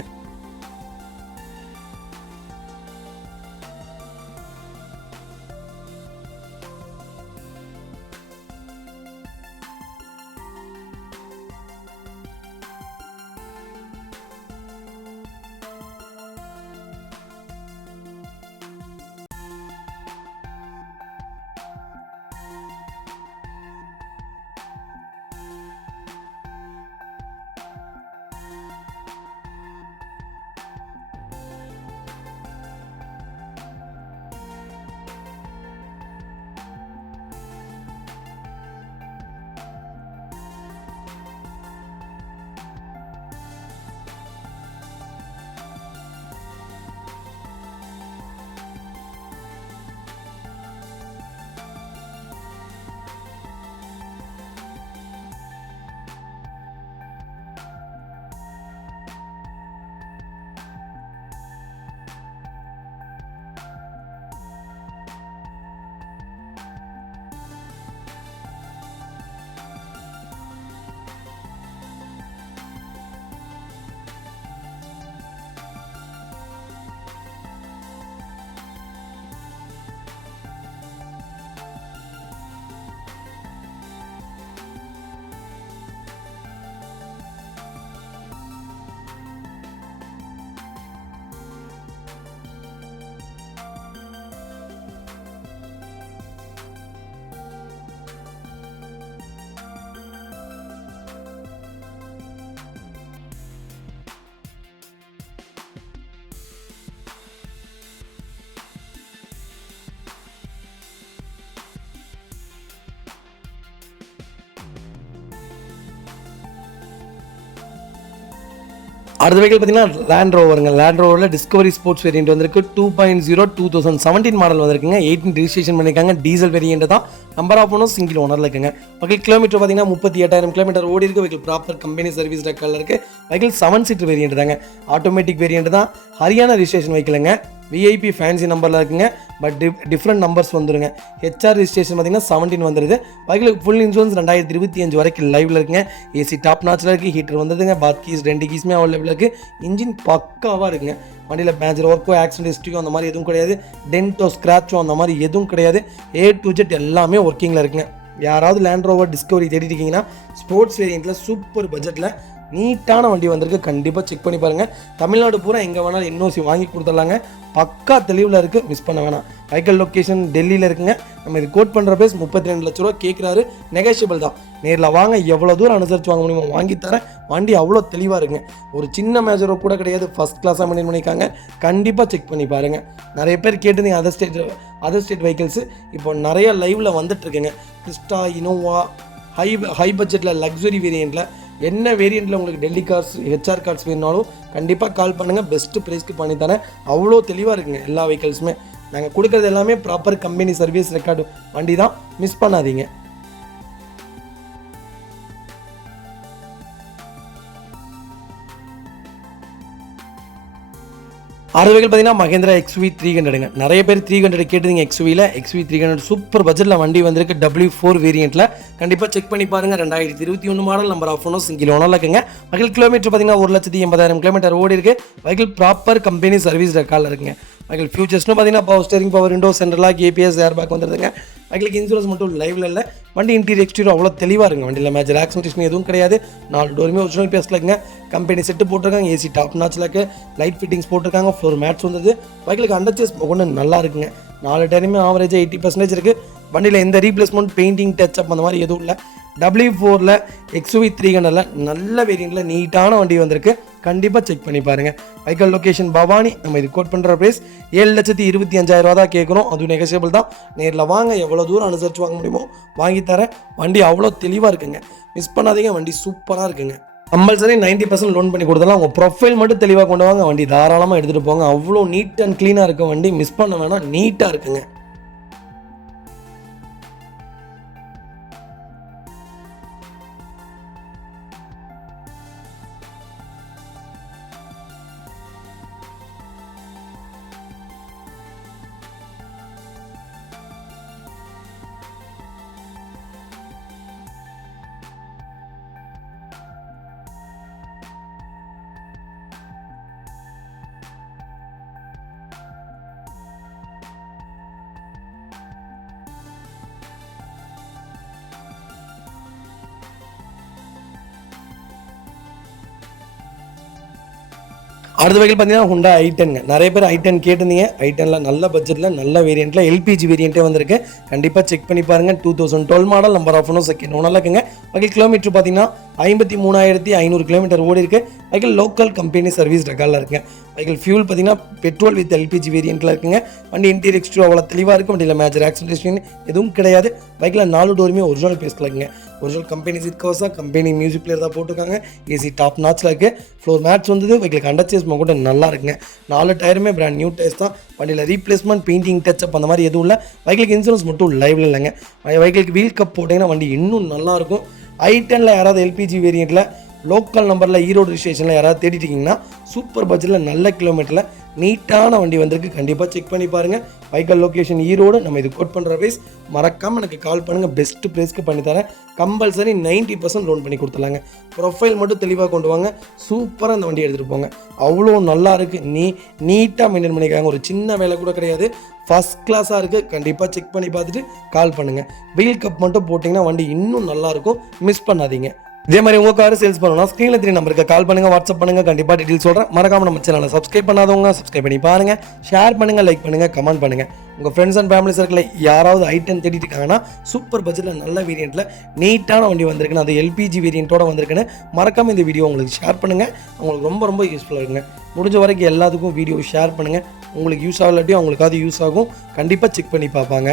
அடுத்த வெஹிக்கிள் பார்த்தீங்கன்னா லேண்ட் ரோவருங்க. லேண்ட் ரோவரில் டிஸ்கவரி ஸ்போர்ட்ஸ் வேரியண்ட் வந்திருக்கு. 2.0 2017 மாடல் வந்திருக்குங்க. 18 ரிஜிஸ்ட்ரேஷன் பண்ணியிருக்காங்க. டீசல் வேரியண்ட் தான். நம்பர் ஆஃப் ஓனர் சிங்கிள் ஓனரில் இருக்குங்க. வெஹிக்கிள் கிலோமீட்டர் பார்த்தீங்கன்னா 38,000 கிலோமீட்டர் ஓடி இருக்குது. வெஹிக்கிள் ப்ராப்பர் கம்பெனி சர்வீஸ் ரெக்கார்டில் இருக்குது. வெஹிக்கிள் 7 சீட்டர் வேரியண்ட் தாங்க. ஆட்டோமேட்டிக் வேரியண்ட் தான். ஹரியானா ரிஜிஸ்ட்ரேஷன் வெஹிக்கிளுங்க. விஐபி ஃபேன்சி நம்பரில் இருக்குங்க. பட் டிஃப்ரெண்ட் நம்பர்ஸ் வந்துருங்க. ஹெச்ஆர் ரிஜிஸ்ட்ரேஷன் பார்த்தீங்கன்னா 17 வந்துருது. வெஹிக்கிளுக்கு ஃபுல் இன்சூரன்ஸ் 2025 வரைக்கும் லைவில் இருக்குங்க. ஏசி டாப் நாச்சில் இருக்குது. ஹீட்டர் வந்துடுதுங்க. பாத் கீஸ் 2 கீஸுமே அவைலபிள் இருக்குது. இன்ஜின் பக்காவாக இருக்குங்க. வண்டியில் மேஜர் ஒர்க்கோ ஆக்சிடென்ட் ஹிஸ்ட்ரியோ அந்த மாதிரி எதுவும் கிடையாது. டென்ட்டோ ஸ்க்ராச்சோ அந்த மாதிரி எதுவும் கிடையாது. A to Z எல்லாமே ஒர்க்கிங்கில் இருக்குங்க. யாராவது லேண்ட் ரோவர் டிஸ்கவரி தேடிட்டு இருக்கீங்கன்னா ஸ்போர்ட்ஸ் வேரியண்ட்டில் சூப்பர் பட்ஜெட்டில் நீட்டான வண்டி வந்திருக்கு. கண்டிப்பாக செக் பண்ணி பாருங்கள். தமிழ்நாடு பூரா எங்கே வேணாலும் என்ஓசி வாங்கி கொடுத்துடலாங்க. பக்கா தெளிவில் இருக்குது, மிஸ் பண்ண வேணாம். வெஹிக்கிள் லொக்கேஷன் டெல்லியில் இருக்குங்க. நம்ம இது கோட் பண்ணுற பேஸ் 32 லட்ச ரூபா கேட்குறாரு. நெகோஷியபிள் தான். நேரில் வாங்க, எவ்வளோ தூரம் அனுசரித்து வாங்க முடியுமோ வாங்கி தரேன். வண்டி அவ்வளோ தெளிவாக இருக்குங்க. ஒரு சின்ன மேஜரோ கூட கிடையாது. ஃபஸ்ட் கிளாஸாக மெயின்டைன் பண்ணியிருக்காங்க. கண்டிப்பாக செக் பண்ணி பாருங்கள். நிறைய பேர் கேட்டிருந்தீங்க அதர் ஸ்டேட் வெஹிக்கிள்ஸு இப்போ நிறைய லைவில் வந்துட்டுருக்குங்க. கிறிஸ்டா, இனோவா, ஹை பட்ஜெட்டில் லக்ஸுரி வேரியண்ட்டில் என்ன வேரியண்ட்டில் உங்களுக்கு டெல்லி கார்ஸ் ஹெச்ஆர் கார்ஸ் வேணுனாலும் கண்டிப்பாக கால் பண்ணுங்கள். பெஸ்ட்டு ப்ரைஸ்க்கு பண்ணித்தரேன். அவ்வளோ தெளிவாக இருக்குங்க எல்லா வெஹிக்கிள்ஸுமே. நாங்கள் கொடுக்குறது எல்லாமே ப்ராப்பர் கம்பெனி சர்வீஸ் ரெக்கார்டு வண்டி தான், மிஸ் பண்ணாதீங்க. அடுத்த வெஹிக்கிள் பார்த்தீங்கன்னா மஹேந்திரா XUV 300ங்க. நிறைய பேர் 300 கேட்டீங்க. XUV 300 சூப்பர் பட்ஜெட்டில் வண்டி வந்திருக்கு. W4 வேரியண்ட்டில் கண்டிப்பாக செக் பண்ணி பாருங்கள். 2021 model. Number of owner single ஓனரில் இருக்குங்க. வெஹிக்கிள் கிலோமீட்டர் பார்த்தீங்கன்னா 1,80,000 கிலோமீட்டர் ஓடி இருக்குது. வெஹிக்கிள் ப்ராப்பர் கம்பெனி சர்வீஸ் ரெக்கார்டில் இருக்குங்க. வெஹிக்கிள் ஃபியூச்சர்ஸ்னு பார்த்தீங்கன்னா power steering, power window, central lock, ABS, air bag வந்துடுதுங்க. வெஹிக்கிளுக்கு இன்சூரன்ஸ் மட்டும் லைவில் இல்லை. வண்டி இன்டீரியர் எக்ஸ்டீரியர் அவ்வளோ தெளிவாக இருக்குங்க. வண்டியில் மேஜர் ஆக்சிடென்ட் எதுவும் கிடையாது. 4 டோருமே ஒரிஜினல் பேஸில் இருக்குங்க. கம்பெனி செட்டு போட்டிருக்காங்க. ஏசி டாப் நாச்சில் இருக்குது. லைட் ஃபிட்டிங்ஸ் போட்டிருக்காங்க. ஃப்ளோர் மேட்ஸ் வந்துது. வெஹிக்கிளுக்கு அண்டர்ச்சேஸ் கொண்டு நல்லா இருக்குங்க. 4 டயருமே ஆவரேஜாக 80% இருக்குது. வண்டியில் எந்த ரீப்ளேஸ்மெண்ட், பெயிண்டிங், டச் அப் அந்த மாதிரி எதுவும் இல்லை. W4ல் XUV 300ல் நல்ல வேரியண்ட்டில் நீட்டான வண்டி வந்திருக்கு. கண்டிப்பாக செக் பண்ணி பாருங்கள். Vehicle location Bhavani. நம்ம இது கோட் பண்ணுற ப்ரைஸ் 7,25,000 தான் கேட்குறோம். அதுவும் நெகோசியபிள் தான். நேரில் வாங்க, எவ்வளோ தூரம் அனுசரித்து வாங்க முடியுமோ வாங்கி தரேன். வண்டி அவ்வளோ தெளிவாக இருக்குங்க, மிஸ் பண்ணாதீங்க. வண்டி சூப்பராக இருக்குங்க. கம்பல்சரி 90% லோன் பண்ணி கொடுத்தலாம். உங்கள் ப்ரொஃபைல் மட்டும் தெளிவாக கொண்டு வாங்க, வண்டி தாராளமாக எடுத்துகிட்டு போங்க. அவ்வளோ நீட் அண்ட் க்ளீனாக இருக்க வண்டி, மிஸ் பண்ண வேணாம், நீட்டாக இருக்குங்க. அடுத்த வெஹிக்கிள் பார்த்தீங்கன்னா ஹுண்டா i10ங்க. நிறைய பேர் i10 கேட்டிருந்தீங்க. i10ல நல்ல பட்ஜெட்டில் நல்ல வேரியண்ட்டில் எல்பிஜி வேரியண்ட்டே வந்திருக்கு. கண்டிப்பாக செக் பண்ணி பாருங்கள். 2012 மாடல், நம்பர் ஆஃப் ஒன்றும் செகண்ட் ஓனரில் இருக்குங்க. வெஹிக்கிள் கிலோமீட்டர் பார்த்தீங்கன்னா 53,500 கிலோமீட்டர் ஓடி இருக்குது. வெஹிக்கிள் லோக்கல் கம்பெனி சர்வீஸ் ரெக்கார்டில் இருக்குங்க. வெஹிக்கிள் ஃபியூல் பார்த்தீங்கன்னா பெட்ரோல் வித் எல்பிஜி வேரியண்ட்டில் இருக்குங்க. வண்டி இன்டீரியர் எக்ஸ்ட்ரா அவ்வளோ தெளிவாக இருக்கும். வண்டியில் மேஜர் ஆக்சிடென்டேஷன் எதுவும் கிடையாது. வெஹிக்கில் 4 டோருமே ஒரிஜினல் பேஸ்டில் இருக்குங்க. ஒரிஜினல் கம்பெனி சீட் கவர்ஸாக கம்பெனி மியூசிக் பிளேயர் தான் போட்டிருக்காங்க. ஏசி டாப் நாட்சில் இருக்குது. ஃப்ளோர் மேட்ச் வந்தது. வெஹிக்கிள் அண்டர்சேஸ் கூட நல்லா இருக்குங்க. 4 டயருமே பிராண்ட் நியூ டயர்ஸ் தான். வண்டியில் ரீப்ளேஸ்மெண்ட், பெயிண்டிங், டச்சப் அந்த மாதிரி எதுவும் இல்லை. வெஹிக்கிளுக்கு இன்சூரன்ஸ் மட்டும் லைவ்ல இல்லைங்க. வெஹிக்கிளுக்கு வீல் கப் போட்டிங்கன்னா வண்டி இன்னும் நல்லாயிருக்கும். i10ல யாராவது எல்பிஜி வேரியண்ட்டில் லோக்கல் நம்பரில் ஈரோடு ரிஜிஸ்ட்ரேஷனில் யாராவது தேடிட்டு இருக்கீங்கன்னா சூப்பர் பட்ஜெட்டில் நல்ல கிலோமீட்டரில் நீட்டான வண்டி வந்திருக்கு. கண்டிப்பாக செக் பண்ணி பாருங்கள். Vehicle location Erode. நம்ம இது கோட் பண்ணுற ப்ரைஸ் மறக்காமல் எனக்கு கால் பண்ணுங்கள். பெஸ்ட்டு ப்ரைஸ்க்கு பண்ணித்தரேன். கம்பல்சரி 90% லோன் பண்ணி கொடுத்துலாங்க. ப்ரொஃபைல் மட்டும் தெளிவாக கொண்டு வாங்க. சூப்பராக அந்த வண்டி எடுத்துகிட்டு போங்க. அவ்வளோ நல்லா இருக்குது. நீட்டாக மெயின்டைன் பண்ணிக்காங்க. ஒரு சின்ன வேலை கூட கிடையாது. ஃபஸ்ட் கிளாஸாக இருக்குது. கண்டிப்பாக செக் பண்ணி பார்த்துட்டு கால் பண்ணுங்கள். வீல் கப் மட்டும் போட்டிங்கன்னா வண்டி இன்னும் நல்லாயிருக்கும். மிஸ் பண்ணாதீங்க. இதே மாதிரி உங்கள் கார் சேல்ஸ் பண்ணணும்னா ஸ்க்ரீனில் 3 நம்பருக்கு கால் பண்ணுங்கள், வாட்ஸ்அப் பண்ணுங்கள். கண்டிப்பாக டீட்டெயில் சொல்கிறேன். மறக்காமல் நம்ம சேனலை சப்ஸ்கிரைப் பண்ணாதவங்க சப்ஸ்கிரைப் பண்ணி பாருங்கள். ஷேர் பண்ணுங்கள், லைக் பண்ணுங்கள், கமெண்ட் பண்ணுங்கள். உங்கள் ஃப்ரெண்ட்ஸ் அண்ட் ஃபேமிலி சர்க்கிளில் யாராவது i10 தேடிட்டு இருக்காங்கன்னா சூப்பர் பட்ஜெட்டில் நல்ல வேரியண்ட்டில் நீட்டான வண்டி வந்திருக்குன்னு, அது எல்பிஜி வேரியண்ட்டோட வந்திருக்குன்னு மறக்காமல் இந்த வீடியோ உங்களுக்கு ஷேர் பண்ணுங்கள். உங்களுக்கு ரொம்ப யூஸ்ஃபுல்லாக இருக்குங்க. முடிஞ்ச வரைக்கும் எல்லாத்துக்கும் வீடியோ ஷேர் பண்ணுங்கள். உங்களுக்கு யூஸ் ஆகலாட்டியும் அவங்களுக்காவது யூஸ் ஆகும். கண்டிப்பாக செக் பண்ணி பார்ப்பாங்க.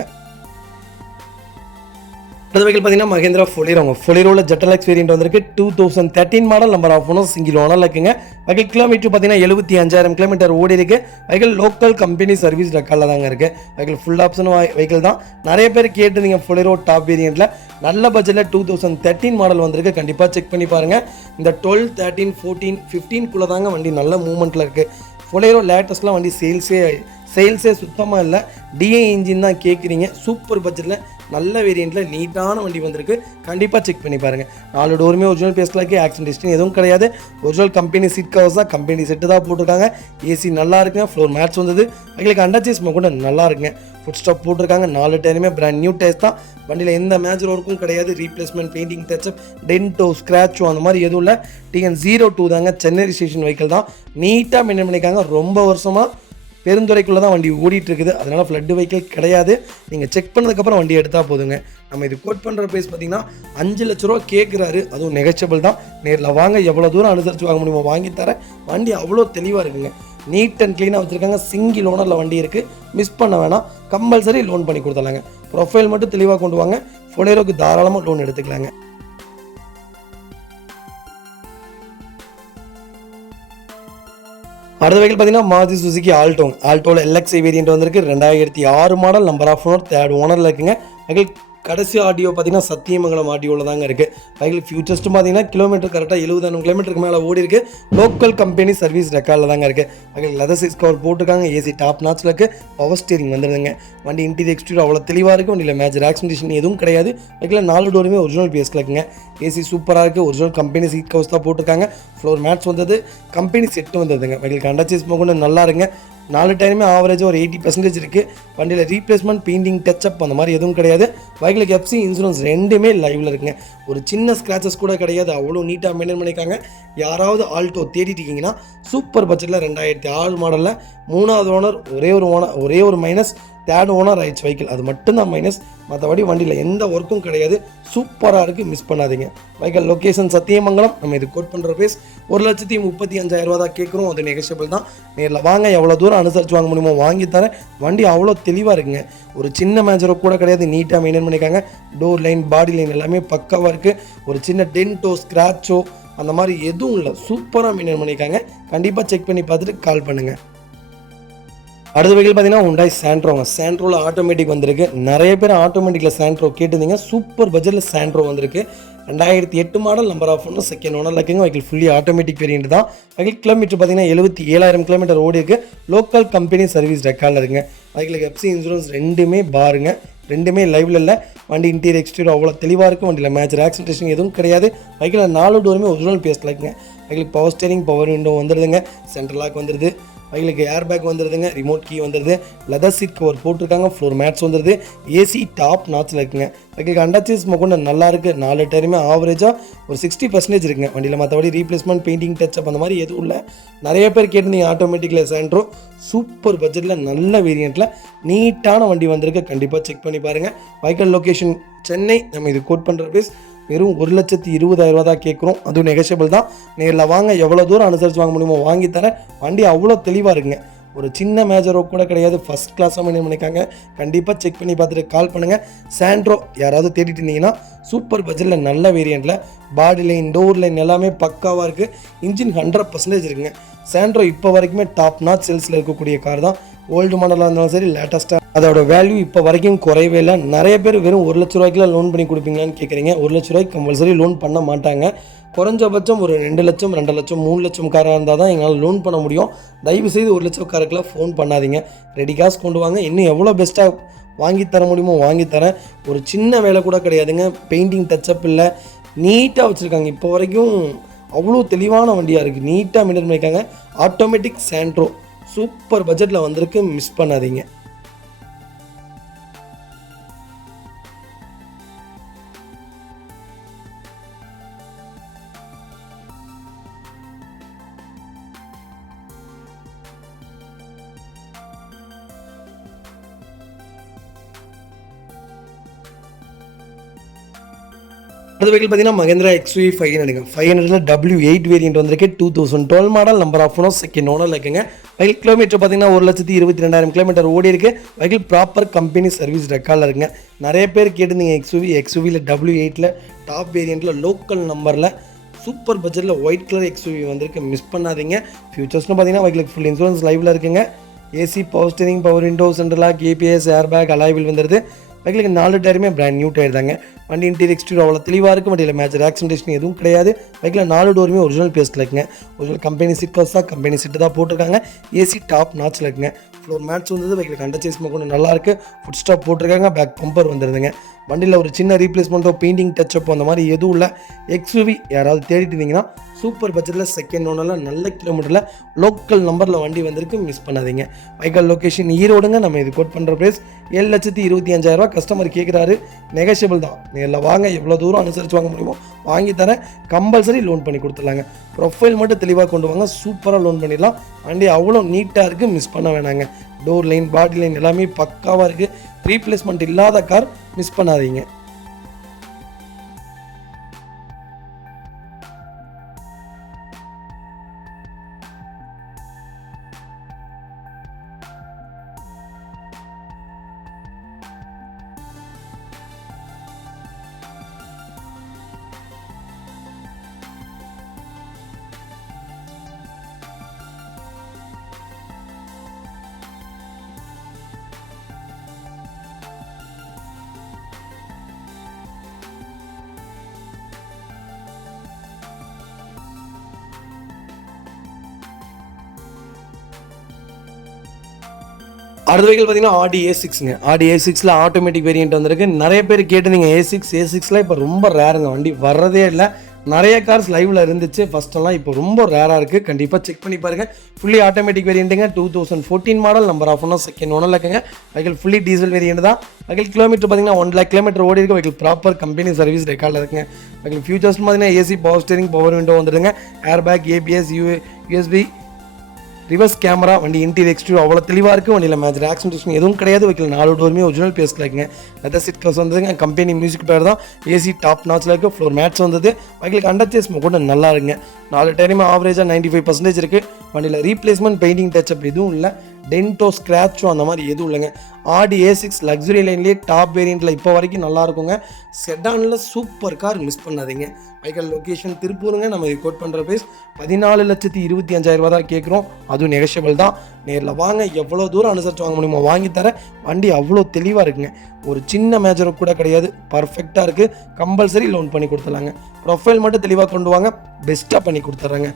அடுத்த வெஹிக்கிள் பார்த்தீங்கன்னா மஹேந்திரா ஃபொலிரோ. ஃபொலிரோவில் ஜெட்டலக்ஸ் வேரியண்ட் வந்திருக்கு. 2013 மாடல், நம்பர் ஆஃப் ஒன்றும் சிங்கிள் ஓனரில் இருக்குங்க. வெஹிக்கிள் கிலோமீட்டர் பார்த்தீங்கன்னா 75,000 கிலோமீட்டர் ஓடி இருக்கு. வெஹிக்கிள் லோக்கல் கம்பெனி சர்வீஸ் ரெக்கார்டில் தாங்க இருக்குது. வெஹிக்கிள் ஃபுல் ஆப்ஷன் வெஹிக்கிள் தான். நிறைய பேர் கேட்டுருந்தீங்க ஃபொலிரோ டாப் வேரியண்ட்டில் நல்ல பட்ஜெட்டில் 2013 மாடல் வந்திருக்கு. கண்டிப்பாக செக் பண்ணி பாருங்கள். இந்த 12, 13, 14, 15 தாங்க வண்டி நல்ல மூவ்மெண்ட்டில் இருக்குது. ஃபொலிரோ லேட்டஸ்ட்லாம் வண்டி சேல்ஸே சுத்தமாக இல்லை. டிஐ இன்ஜின் தான் கேட்குறீங்க. சூப்பர் பட்ஜெட்டில் நல்ல வேரியண்ட்டில் நீட்டான வண்டி வந்திருக்கு. கண்டிப்பாக செக் பண்ணி பாருங்கள். 4 டோருமே ஒரிஜினல் பேஸ்டில் இருக்குது. ஆக்சிடென்ட் ஹிஸ்ட்ரி எதுவும் கிடையாது. ஒரிஜினல் கம்பெனி சீட் கவர்ஸ் தான், கம்பெனி செட்டு தான் போட்டிருக்காங்க. ஏசி நல்லா இருக்குங்க. ஃப்ளோர் மேட்ச் வந்தது. எங்களுக்கு அண்டர்சேஸ் கூட நல்லா இருக்குங்க. ஃபுட் ஸ்டாப் போட்டிருக்காங்க. 4 டயருமே பிராண்ட் நியூ டயர்ஸ் தான். வண்டியில் எந்த மேஜர் ஒர்க்கும் கிடையாது. ரீப்ளேஸ்மெண்ட், பெயிண்டிங், டச்சப், டென்ட்டோ, ஸ்க்ராச்சோ அந்த மாதிரி எதுவும் இல்லை. TN02 தாங்க. சென்னை ரிஜிஸ்ட்ரேஷன் வெஹிக்கிள் தான். நீட்டாக மெயின்டைன் பண்ணிக்காங்க. ரொம்ப வருஷமாக பெருந்துறைக்குள்ளே தான் வண்டி ஓடிட்டு இருக்குது. அதனால் ஃப்ளட் வெஹிக்கிள் கிடையாது. நீங்கள் செக் பண்ணதுக்கப்புறம் வண்டி எடுத்தால் போதுங்க. நம்ம இது கோட் பண்ணுற ப்ரைஸ் பார்த்தீங்கன்னா 5 லட்ச ரூபா கேட்குறாரு. அதுவும் நெகோசியபிள் தான். நேரில் வாங்க, எவ்வளோ தூரம் அனுசரித்து வாங்க முடியுமோ வாங்கி தரேன். வண்டி அவ்வளோ தெளிவாக இருக்குங்க. நீட் அண்ட் க்ளீனாக வச்சுருக்காங்க. சிங்கிள் ஓனரில் வண்டி இருக்குது. மிஸ் பண்ண வேணாம். கம்பல்சரி லோன் பண்ணி கொடுத்துலாங்க. ப்ரொஃபைல் மட்டும் தெளிவாக கொண்டு வாங்க. ஃபொலேரோக்கு தாராளமாக லோன் எடுத்துக்கலாங்க. அடுத்த வெஹிக்கிள் பார்த்தீங்கன்னா மாருதி சுசுகி ஆல்டோவில் LXi வேரியண்ட் வந்திருக்கு. 2006 model, number of owner, 3rd ஓனரில் இருக்குங்க. வெஹிக்கிள் கடைசி ஆடியோ பார்த்தீங்கன்னா சத்தியமங்கலம் ஆடியோவில் தாங்க இருக்குது. வெஹிக்கிள் ஃபியூச்சர்ஸ்ட்டு பார்த்தீங்கன்னா கிலோமீட்டர் கரெக்டாக 70,000 கிலோமீட்டருக்கு மேலே ஓடி இருக்குது. லோக்கல் கம்பெனி சர்வீஸ் ரெக்கார்டில் தாங்க இருக்குது. வெஹிக்கிள் லெதர் சீட் கவர் போட்டிருக்காங்க. ஏசி டாப் நாட்சில் இருக்குது. பவர் ஸ்டீரிங் வந்துடுதுங்க. வண்டி இன்டீரியர் எக்ஸ்டீரியர் அவ்வளோ தெளிவாக இருக்குது. வண்டியில் மேஜர் ஆக்சிடென்ட் எதுவும் கிடையாது. வெஹிக்கிள் 4 டோருமே ஒரிஜினல் பேஸில் இருக்குங்க. ஏசி சூப்பராக இருக்குது. ஒரிஜினல் கம்பெனி சீட் கவர்ஸ் தான் போட்டிருக்காங்க. ஃப்ளோர் மேட்ச் வந்தது. கம்பெனி செட்டு வந்ததுங்க. வெஹிக்கிள் அண்டர்சேஸ் கூட நல்லா இருங்க. 4 டயருமே ஆவரேஜாக ஒரு 80% இருக்குது. வண்டியில் ரீப்ளேஸ்மெண்ட், பெயிண்டிங், டச்சப் அந்த மாதிரி எதுவும் கிடையாது. வெஹிக்கிளுக்கு FC இன்சூரன்ஸ் ரெண்டுமே லைவில் இருக்குங்க. ஒரு சின்ன ஸ்க்ராச்சஸ் கூட கிடையாது. அவ்வளோ நீட்டாக மெயின்டைன் பண்ணியிருக்காங்க. யாராவது ஆல்டோ தேடிட்டு இருக்கீங்கன்னா சூப்பர் பட்ஜெட்டில் 2006 மாடலில் 3வது ஓனர், ஒரே ஒரு மைனஸ், தேர்ட் ஓனர் ஆயிடுச்சு வெஹிக்கிள், அது மட்டும்தான் மைனஸ். மற்றபடி வண்டியில் எந்த ஒர்க்கும் கிடையாது, சூப்பராக இருக்குது, மிஸ் பண்ணாதீங்க. Vehicle location Sathyamangalam. நம்ம இது கோட் பண்ணுற ப்ரைஸ் 1,35,000 தான் கேட்குறோம். அது நெகோஷியபிள் தான். நேரில் வாங்க, எவ்வளோ தூரம் அனுசரித்து வாங்க முடியுமோ வாங்கி தரேன். வண்டி அவ்வளோ தெளிவாக இருக்குங்க, ஒரு சின்ன மேஜரோ கூட கிடையாது, நீட்டாக மெயின்டைன் பண்ணியிருக்காங்க. டோர் லைன், பாடி லைன் எல்லாமே பக்காவாக இருக்குது. ஒரு சின்ன டென்ட்டோ ஸ்க்ராச்சோ அந்த மாதிரி எதுவும் இல்லை, சூப்பராக மெயின்டைன் பண்ணியிருக்காங்க. கண்டிப்பாக செக் பண்ணி பார்த்துட்டு கால் பண்ணுங்கள். அடுத்த வெஹிக்கிள் பார்த்தீங்கன்னா Hyundai Santro. சாண்ட்ரோவில் ஆட்டோமேட்டிக் வந்திருக்கு. நிறைய பேர் ஆட்டோமேட்டிக்கில் சாண்ட்ரோ கேட்டிருந்தீங்க. சூப்பர் பட்ஜெட்டில் சாண்ட்ரோ வந்திருக்கு. 2008 மாடல், நம்பர் ஆஃப் ஒன்று, செகண்ட் ஓனரில் இருக்குங்க. வெஹிக்கிள் ஃபுல்லி ஆட்டோமேட்டிக் வேரியன்ட் தான். வெஹிக்கிள் கிலோமீட்டர் பார்த்தீங்கன்னா 77,000 கிலோமீட்டர் ஓடி இருக்குது. லோக்கல் கம்பெனி சர்வீஸ் ரெக்கார்டில் இருக்குங்க. வெஹிக்கிளுக்கு எஃப்சி இன்சூரன்ஸ் ரெண்டுமே பாருங்க, ரெண்டுமே லைவில் இல்லை. வண்டி இன்டீரியர் எக்ஸ்டீரியர் அவ்வளோ தெளிவாக இருக்கும். வண்டியில் மேஜர் ஆக்சிடென்டேஷன் எதுவும் கிடையாது. வெஹிக்கிள் 4 டோருமே ஒரிஜினல் பேஸ்டில் இருக்குங்க. வெஹிக்கிளுக்கு பவர் ஸ்டேரிங், பவர் விண்டோ வந்துடுதுங்க. சென்ட்ரல் லாக் வந்துடுது. வெஹிக்கிளுக்கு ஏர் பேக் வந்துடுதுங்க. ரிமோட் கீ வந்துடுது. லெதர் சீட் கவர் போட்டிருக்காங்க. ஃப்ளோர் மேட்ஸ் வந்துடுது. ஏசி டாப் நாச்சில் இருக்குங்க. வெஹிக்கிளுக்கு அண்டர்சீஸ் கொண்டு நல்லா இருக்குது. 4 டயருமே ஆவரேஜாக ஒரு 60% இருக்குங்க வண்டியில். மற்றபடி ரீப்ளேஸ்மெண்ட், பெயிண்டிங், டச்சப் அந்த மாதிரி எதுவும் இல்லை. நிறைய பேர் கேட்டிருந்தீங்க ஆட்டோமேட்டிக்கில் சாண்ட்ரோ. சூப்பர் பட்ஜெட்டில் நல்ல வேரியண்ட்டில் நீட்டான வண்டி வந்திருக்கு. கண்டிப்பாக செக் பண்ணி பாருங்கள். Vehicle location Chennai. நம்ம இது கோட் பண்ணுற ப்ரைஸ் வெறும் 1,20,000 தான் கேட்குறோம். அதுவும் நெகோஷியபிள் தான். நேரில் வாங்க, எவ்வளோ தூரம் அனுசரித்து வாங்க முடியுமோ வாங்கி தரேன். வண்டி அவ்வளோ தெளிவாக இருக்குங்க, ஒரு சின்ன மேஜரோ கூட கிடையாது. ஃபஸ்ட் கிளாஸாக மெயின்டைன் பண்ணியிருக்காங்க. கண்டிப்பாக செக் பண்ணி பார்த்துட்டு கால் பண்ணுங்கள். சாண்ட்ரோ யாராவது தேடிட்டு இருந்தீங்கன்னா சூப்பர் பட்ஜெட்டில் நல்ல வேரியண்ட்டில் பாடி லைன், டோர் லைன் எல்லாமே பக்காவாக இருக்குது. இன்ஜின் 100% இருக்குங்க. சாண்ட்ரோ இப்போ வரைக்குமே டாப் நாட் சேல்ஸில் இருக்கக்கூடிய கார் தான். ஓல்டு மாடலாக இருந்தாலும் சரி, லேட்டஸ்ட்டாக அதோட வேல்யூ இப்போ வரைக்கும் குறையவே இல்லை. நிறைய பேர் வெறும் 1,00,000 லோன் பண்ணி கொடுப்பீங்களான்னு கேட்குறீங்க. 1,00,000 கம்பல்சரி லோன் பண்ண மாட்டாங்க. குறைஞ்சபட்சம் ஒரு 2 லட்சம், 2 லட்சம், 3 லட்சம் காராக இருந்தால் தான் எங்களால் லோன் பண்ண முடியும். தயவுசெய்து 1 லட்சம் காருக்கெல்லாம் ஃபோன் பண்ணாதீங்க. ரெடி காசு கொண்டு வாங்க. இன்னும் எவ்வளோ பெஸ்ட்டாக வாங்கி தர முடியுமோ வாங்கி தரேன். ஒரு சின்ன வேலை கூட கிடையாதுங்க. பெயிண்டிங் டச்சப் இல்லை, நீட்டாக வச்சுருக்காங்க. இப்போ வரைக்கும் அவ்வளோ தெளிவான வண்டியாக இருக்குது, நீட்டாக மெயின்டைன் பண்ணியிருக்காங்க. ஆட்டோமேட்டிக் சாண்ட்ரோ சூப்பர் பட்ஜெட்டில் வந்திருக்கு, மிஸ் பண்ணாதீங்க. அடுத்த வெஹிக்கிள் பார்த்தீங்கன்னா மகேந்திரா XUV 500. 500ல W8 வேரியன்ட் வந்திருக்கு. 2012 மாடல், நம்பர் ஆஃப் ஒன்று, செகண்ட் ஓனரில் இருக்குங்க. வெஹிக்கிள் கிலோமீட்டர் பார்த்தீங்கன்னா 1,22,000 கிலோமீட்டர் ஓடி இருக்குது. வெஹிக்கிள் ப்ராப்பர் கம்பெனி சர்வீஸ் ரெக்கார்டில் இருக்குங்க. நிறைய பேர் கேட்டிருந்தீங்க XUVயில் W8ல் டாப் வேரியண்ட்டில் லோக்கல் நம்பரில் சூப்பர் பட்ஜெட்டில் ஒயிட் கலர் XUV வந்திருக்கு, மிஸ் பண்ணாதீங்க. ஃபியூச்சர்ஸ்னு பார்த்தீங்கன்னா வெஹிக்கிளுக்கு ஃபுல் இன்சூரன்ஸ் லைவில் இருக்குங்க. AC, power steering, power window, central lock, ABS, air bag, alloy wheel வந்துடுது. வெஹிக்கிளுக்கு 4 டயருமே பிராண்ட் நியூ டயர் தாங்க. வண்டி இன்டீரியர் எக்ஸ்டீரியர் அவ்வளோ தெளிவாக இருக்குது. வண்டியில் மேஜர் ஆக்சிடென்டேஷன் எதுவும் கிடையாது. வெஹிக்கில் 4 டோருமே ஒரிஜினல் பேஸ்ட்டில் இருக்குங்க. ஒரிஜினல் கம்பெனி சீட் கவர்ஸ் தான், கம்பெனி சீட்டு தான் போட்டிருக்காங்க. ஏசி டாப் நாச்சில் இருக்குங்க. ஃப்ளோர் மேட்ஸ் வந்து வெஹிக்கிளுக்கு அண்டர்சேஸ் கொண்டு நல்லாயிருக்கு. ஃபுட் ஸ்டாப் போட்டிருக்காங்க. பேக் பம்பர் வந்துடுதுங்க. வண்டியில் ஒரு சின்ன ரீப்ளேஸ்மெண்ட்டோ, பெயிண்டிங் டச்சப்போ அந்த மாதிரி எதுவும் இல்லை. XUV யாராவது தேடிட்டு இருந்தீங்கன்னா சூப்பர் பட்ஜெட்டில் செகண்ட் ஓனரில் நல்ல கிலோமீட்டரில் லோக்கல் நம்பரில் வண்டி வந்திருக்கு, மிஸ் பண்ணாதீங்க. வெஹிக்கிள் லொக்கேஷன் ஈரோடுங்க. நம்ம இது கோட் பண்ணுற ப்ரைஸ் 7,25,000. கஸ்டமர் கேட்குறாரு, நெகோஷியபிள் தான். நேரில் வாங்க, எவ்வளோ தூரம் அனுசரித்து வாங்க முடியுமோ வாங்கி தரேன். கம்பல்சரி லோன் பண்ணி கொடுத்துடலாங்க. ப்ரொஃபைல் மட்டும் தெளிவாக கொண்டு வாங்க, சூப்பராக லோன் பண்ணிடலாம். வண்டி அவ்வளோ நீட்டாக இருக்குது, மிஸ் பண்ண வேணாங்க. டோர் லைன், பாடி லைன் எல்லாமே பக்காவாக இருக்குது. ரீப்ளேஸ்மெண்ட் இல்லாத கார், மிஸ் பண்ணாதீங்க. அடுத்த வெஹிக்கிள் பார்த்தீங்கன்னா Audi A6ங்க. Audi A6ல ஆட்டோமேட்டிக் வேரியன்ட் வந்திருக்கு. நிறைய பேர் கேட்டிருந்தீங்க A6ல இப்போ ரொம்ப ரேருங்க, வண்டி வர்றதே இல்லை. நிறைய கார்ஸ் லைவில் இருந்துச்சு ஃபஸ்ட்டெல்லாம், இப்போ ரொம்ப ரேராக இருக்குது. கண்டிப்பாக செக் பண்ணி பாருங்கள். ஃபுல்லி ஆட்டோமேட்டிக் வேரியண்ட்டுங்க. 2014 மாடல், நம்பர் ஆஃப் ஒன்று, செகண்ட் ஓனரில் இருக்குங்க. வெஹிக்கிள் ஃபுல்லி டீசல் வேரியண்ட் தான். வெஹிக்கிள் கிலோமீட்டர் பார்த்தீங்கன்னா 1 lakh கிலோமீட்டர் ஓடி இருக்குது. வெஹிக்கிள் ப்ராப்பர் கம்பெனி சர்வீஸ் ரெக்கார்டில் இருக்குங்க. வெஹிக்கிள் ஃபியூச்சர்ஸ் பார்த்தீங்கன்னா AC, power steering, power window வந்துடுங்க. Air bag, ABS, USB, reverse camera, வண்டி இன்டீரியர் எக்ஸ்டீரியர் அவ்வளோ தெளிவாக இருக்குது. வண்டியில் மேஜர் ஆக்சிடென்ட் எதுவும் கிடையாது. வைக்கல 4 டோருமே ஒரிஜினல் பேஸ்ல இருக்குங்க. லெதர் சீட் கவர்ஸ் வந்ததுங்க. கம்பெனி மியூசிக் பேர் தான். ஏசி டாப் நாச்சில் இருக்குது. ஃப்ளோர் மேட்ஸ் வந்தது. வைக்கலுக்கு அண்டர்ச்சேஸ் கூட நல்லா இருக்குங்க. 4 டயருமே ஆவரேஜாக 95% இருக்குது. வண்டியில் ரீப்ளேஸ்மெண்ட் பெயிண்டிங் டச்சப் எதுவும் இல்லை. டென்டோ ஸ்க்ராச்சோ அந்த மாதிரி எதுவும் இல்லைங்க. ஆடி A6 லக்ஸுரி லைன்லேயே டாப் வேரியண்ட்டில் இப்போ வரைக்கும் நல்லா இருக்குங்க. செடானில் சூப்பர் கார், மிஸ் பண்ணாதீங்க. வைக்கல் லொக்கேஷன் திருப்பூருங்க. நம்ம இது கோட் பண்ணுற ப்ரைஸ் 14,25,000 தான் கேட்குறோம். அதுவும் நெகஷியபிள் தான். நேரில் வாங்க, எவ்வளோ தூரம் அனுசரித்து வாங்க முடியுமோ வாங்கி தரேன். வண்டி அவ்வளோ தெளிவாக இருக்குங்க. ஒரு சின்ன மேஜர் கூட கிடையாது. பர்ஃபெக்டாக இருக்குது. கம்பல்சரி லோன் பண்ணி கொடுத்துலாங்க. ப்ரொஃபைல் மட்டும் தெளிவாக கொண்டு வாங்க, பெஸ்ட்டாக பண்ணி கொடுத்துட்றேங்க.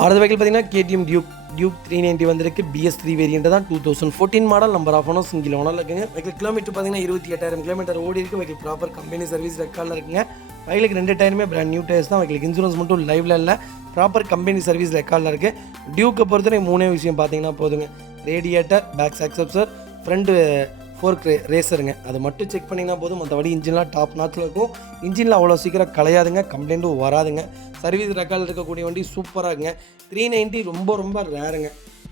அடுத்த வெஹிக்கிள் பார்த்தீங்கன்னா KTM டியூக் 390 வந்திருக்கு. BS3 வேரியண்ட் தான். 2014 model. Number of owner single owner இருக்குங்க. வெஹிக்கிள் கிலோமீட்டர் பார்த்தீங்கன்னா 28,000 கிலோமீட்டர் ஓடி இருக்குது. வெஹிக்கிள் ப்ராப்பர் கம்பெனி சர்வீஸ் ரெக்கார்டில் இருக்குங்க. வெஹிக்கிளுக்கு 2 டயருமே பிராண்ட் நியூ டயர்ஸ் தான். வெஹிக்கிளுக்கு இன்சூரன்ஸ் மட்டும் லைவ்ல இல்லை, ப்ராப்பர் கம்பெனி சர்வீஸ் ரெக்கார்டில் இருக்குது. டியூக்கை பொறுத்தவரை 3 விஷயம் பார்த்தீங்கன்னா போதுங்க. Radiator, back shock absorber, front fork ரேசருங்க. அதை மட்டும் செக் பண்ணிங்கன்னா போதும். மற்றபடி இன்ஜின்லாம் டாப் நாச்சில் இருக்கும். இன்ஜினில் அவ்வளோ சீக்கிரம் கலையாதுங்க, கம்ப்ளைண்ட்டும் வராதுங்க. சர்வீஸ் ரெக்கார்டில் இருக்கக்கூடிய வண்டி சூப்பராக இருக்குங்க. 390 ரொம்ப ரேருங்க.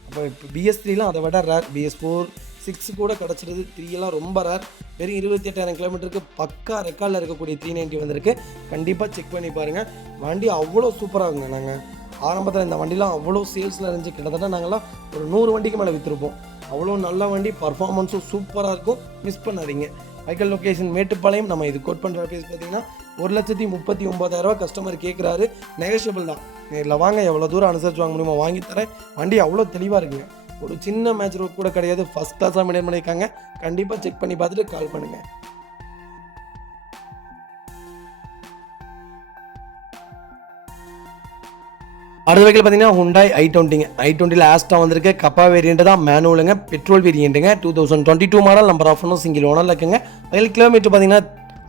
அப்போ இப்போ BS3லாம் அதை விட ரேர். BS4 6 கூட கிடச்சிருது. 3 ரொம்ப ரேர். வெறும் 28,000 கிலோமீட்டருக்கு பக்கா ரெக்கார்டில் இருக்கக்கூடிய 390 வந்திருக்கு. கண்டிப்பாக செக் பண்ணி பாருங்கள். வண்டி அவ்வளோ சூப்பராக இருக்குங்க. நாங்கள் ஆரம்பத்தில் இந்த வண்டிலாம் அவ்வளோ சேல்ஸில் இருந்துச்சு. கிட்டத்தட்ட நாங்கள்லாம் ஒரு 100 வண்டிக்கு மேலே விற்றுருப்போம். அவ்வளோ நல்ல வண்டி, பர்ஃபார்மன்ஸும் சூப்பராக இருக்கும். மிஸ் பண்ணாதீங்க. வைக்கல் லொக்கேஷன் மேட்டுப்பாளையம். நம்ம இது கோட் பண்ணுற ப்ரைஸ் பார்த்தீங்கன்னா 1,39,000 கஸ்டமர் கேட்குறாரு. நெகஷியபிள் தான். நேரில் வாங்க, எவ்வளோ தூரம் அனுசரித்து வாங்க முடியுமோ வாங்கி தரேன். வண்டி அவ்வளோ தெளிவாக இருக்குங்க. ஒரு சின்ன மேட்ச் ரோட் கூட கிடையாது. ஃபஸ்ட் கிளாஸாக மெயின்டைன் பண்ணியிருக்காங்க. கண்டிப்பாக செக் பண்ணி பார்த்துட்டு கால் பண்ணுங்கள். அடுத்த வெஹிக்கிள் பார்த்தீங்கன்னா Hyundai i20ங்க. i20ல் ஆஸ்டா வந்திருக்கு. கப்பா வேரியண்ட் தான். மேனுவலுங்க. பெட்ரோல் வேரியண்ட்டுங்க. 2022 model. Number of owner single ஓனரில் இருக்குங்க. வெஹிக்கிள் கிலோமீட்டர் பார்த்தீங்கன்னா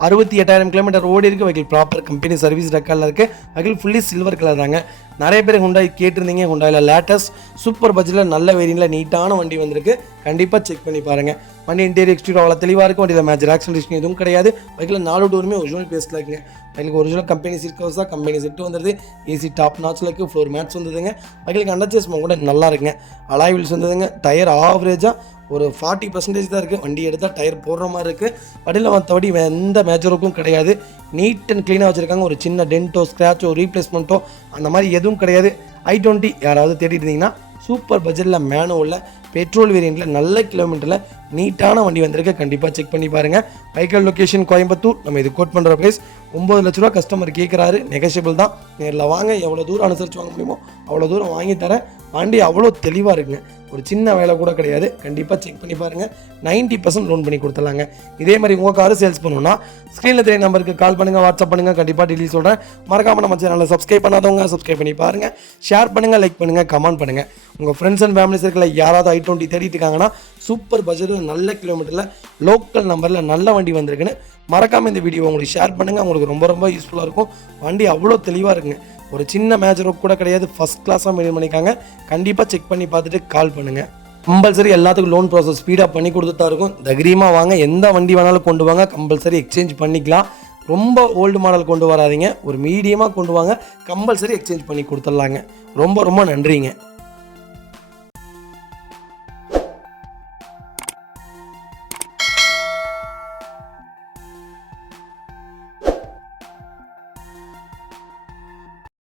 68,000 கிலோமீட்டர் ஓடி இருக்குது. வெஹிக்கிள் ப்ராப்பர் கம்பெனி சர்வீஸ் ரெக்கார்டில் இருக்குது. வெஹிக்கிள் ஃபுல்லி சில்வர் கலர் தாங்க. நிறைய பேர் Hyundai கேட்டிருந்தீங்க. Hyundaiல லேட்டஸ்ட் சூப்பர் பட்ஜெட்டில் நல்ல வேரியண்ட்டில் நீட்டான வண்டி வந்திருக்கு. கண்டிப்பாக செக் பண்ணி பாருங்கள். வண்டி இன்டீரியர் எக்ஸ்டீரியர் அவ்வளோ தெளிவாக இருக்கும். வண்டியில் மேஜர் ஆக்சிடென்ட் எதுவும் கிடையாது. வெஹிக்கிள் 4 டோருமே ஒரிஜினல் பேஸ்ல இருக்குங்க. வெஹிக்கிளுக்கு ஒரிஜினல் கம்பெனி சீட் கவர்ஸ் தான். கம்பெனி செட்டு வந்துடுது. ஏசி டாப் நாச்சில் இருக்குது. ஃப்ளோர் மேட்ஸ் வந்ததுங்க. வெஹிக்கிளுக்கு அண்டர்ச்சேஸ் கூட நல்லா இருக்குங்க. அலாய் வீல்ஸ் வந்ததுங்க. டயர் ஆவரேஜாக ஒரு 40% தான் இருக்குது. வண்டி எடுத்தால் டயர் போடுற மாதிரி இருக்குது. வண்டியில் மற்றபடி எந்த மேஜருக்கும் கிடையாது. நீட் அண்ட் க்ளீனாக வச்சுருக்காங்க. ஒரு சின்ன டென்ட்டோ, ஸ்க்ராச்சோ, ரீப்ளேஸ்மெண்ட்டோ அந்த மாதிரி எதுவும் கிடையாது. i20 யாராவது தேடிட்டு இருந்தீங்கன்னா சூப்பர் பட்ஜெட்டில் மேனுவலில் பெட்ரோல் வேரியண்ட்டில் நல்ல கிலோமீட்டரில் நீட்டான வண்டி வந்திருக்கு. கண்டிப்பாக செக் பண்ணி பாருங்கள். வைக்கல் லொக்கேஷன் கோயம்புத்தூர். நம்ம இது கோட் பண்ணுற ப்ரைஸ் 9 லட்ச ரூபா கஸ்டமர் கேட்குறாரு. நெகஷியபிள் தான். நேரில் வாங்க, எவ்வளோ தூரம் அனுசரித்து வாங்க முடியுமோ அவ்வளோ தூரம் வாங்கி தரேன். வண்டி அவ்வளோ தெளிவாக இருக்குங்க. ஒரு சின்ன வேலை கூட கிடையாது. கண்டிப்பாக செக் பண்ணி பாருங்கள். 90% லோன் பண்ணி கொடுத்துலாங்க. இதே மாதிரி உங்கள் காரு சேல்ஸ் பண்ணணும்னா ஸ்க்ரீனில் தெரிய நம்பருக்கு கால் பண்ணுங்கள், வாட்ஸ்அப் பண்ணுங்கள். கண்டிப்பாக டீட்டெயில் சொல்கிறேன். மறக்காமல் நம்ம சேனலில் சப்ஸ்கிரைப் பண்ணாதவங்க சப்ஸ்கிரைப் பண்ணி பாருங்கள். ஷேர் பண்ணுங்கள், லைக் பண்ணுங்கள், கமெண்ட் பண்ணுங்கள். உங்கள் ஃப்ரெண்ட்ஸ் அண்ட் ஃபேமிலி சர்க்கிளில் யாராவது i20 தேடிட்டு இருக்காங்கன்னா சூப்பர் பட்ஜெட்டில் நல்ல கிலோமீட்டரில் லோக்கல் நம்பரில் நல்ல வண்டி வந்திருக்குன்னு மறக்காமல் இந்த வீடியோ உங்களுக்கு ஷேர் பண்ணுங்கள். உங்களுக்கு ரொம்ப யூஸ்ஃபுல்லாக இருக்கும். வண்டி அவ்வளோ தெளிவாக இருக்குங்க. ஒரு சின்ன மேஜர் கூட கிடையாது. ஃபஸ்ட் கிளாஸாக மெயின்டைன் பண்ணிக்காங்க. கண்டிப்பாக செக் பண்ணி பார்த்துட்டு கால் பண்ணுங்கள். கம்பல்சரி எல்லாத்துக்கும் லோன் ப்ராசஸ் ஸ்பீடாக பண்ணி கொடுத்துட்டு தான் இருக்கும். தைரியமாக வாங்க. எந்த வண்டி வேணாலும் கொண்டு வாங்க. கம்பல்சரி எக்ஸ்சேஞ்ச் பண்ணிக்கலாம். ரொம்ப ஓல்டு மாடல் கொண்டு வராதிங்க. ஒரு மீடியமாக கொண்டு வாங்க. கம்பல்சரி எக்ஸ்சேஞ்ச் பண்ணி கொடுத்துட்லாங்க. ரொம்ப நன்றிங்க.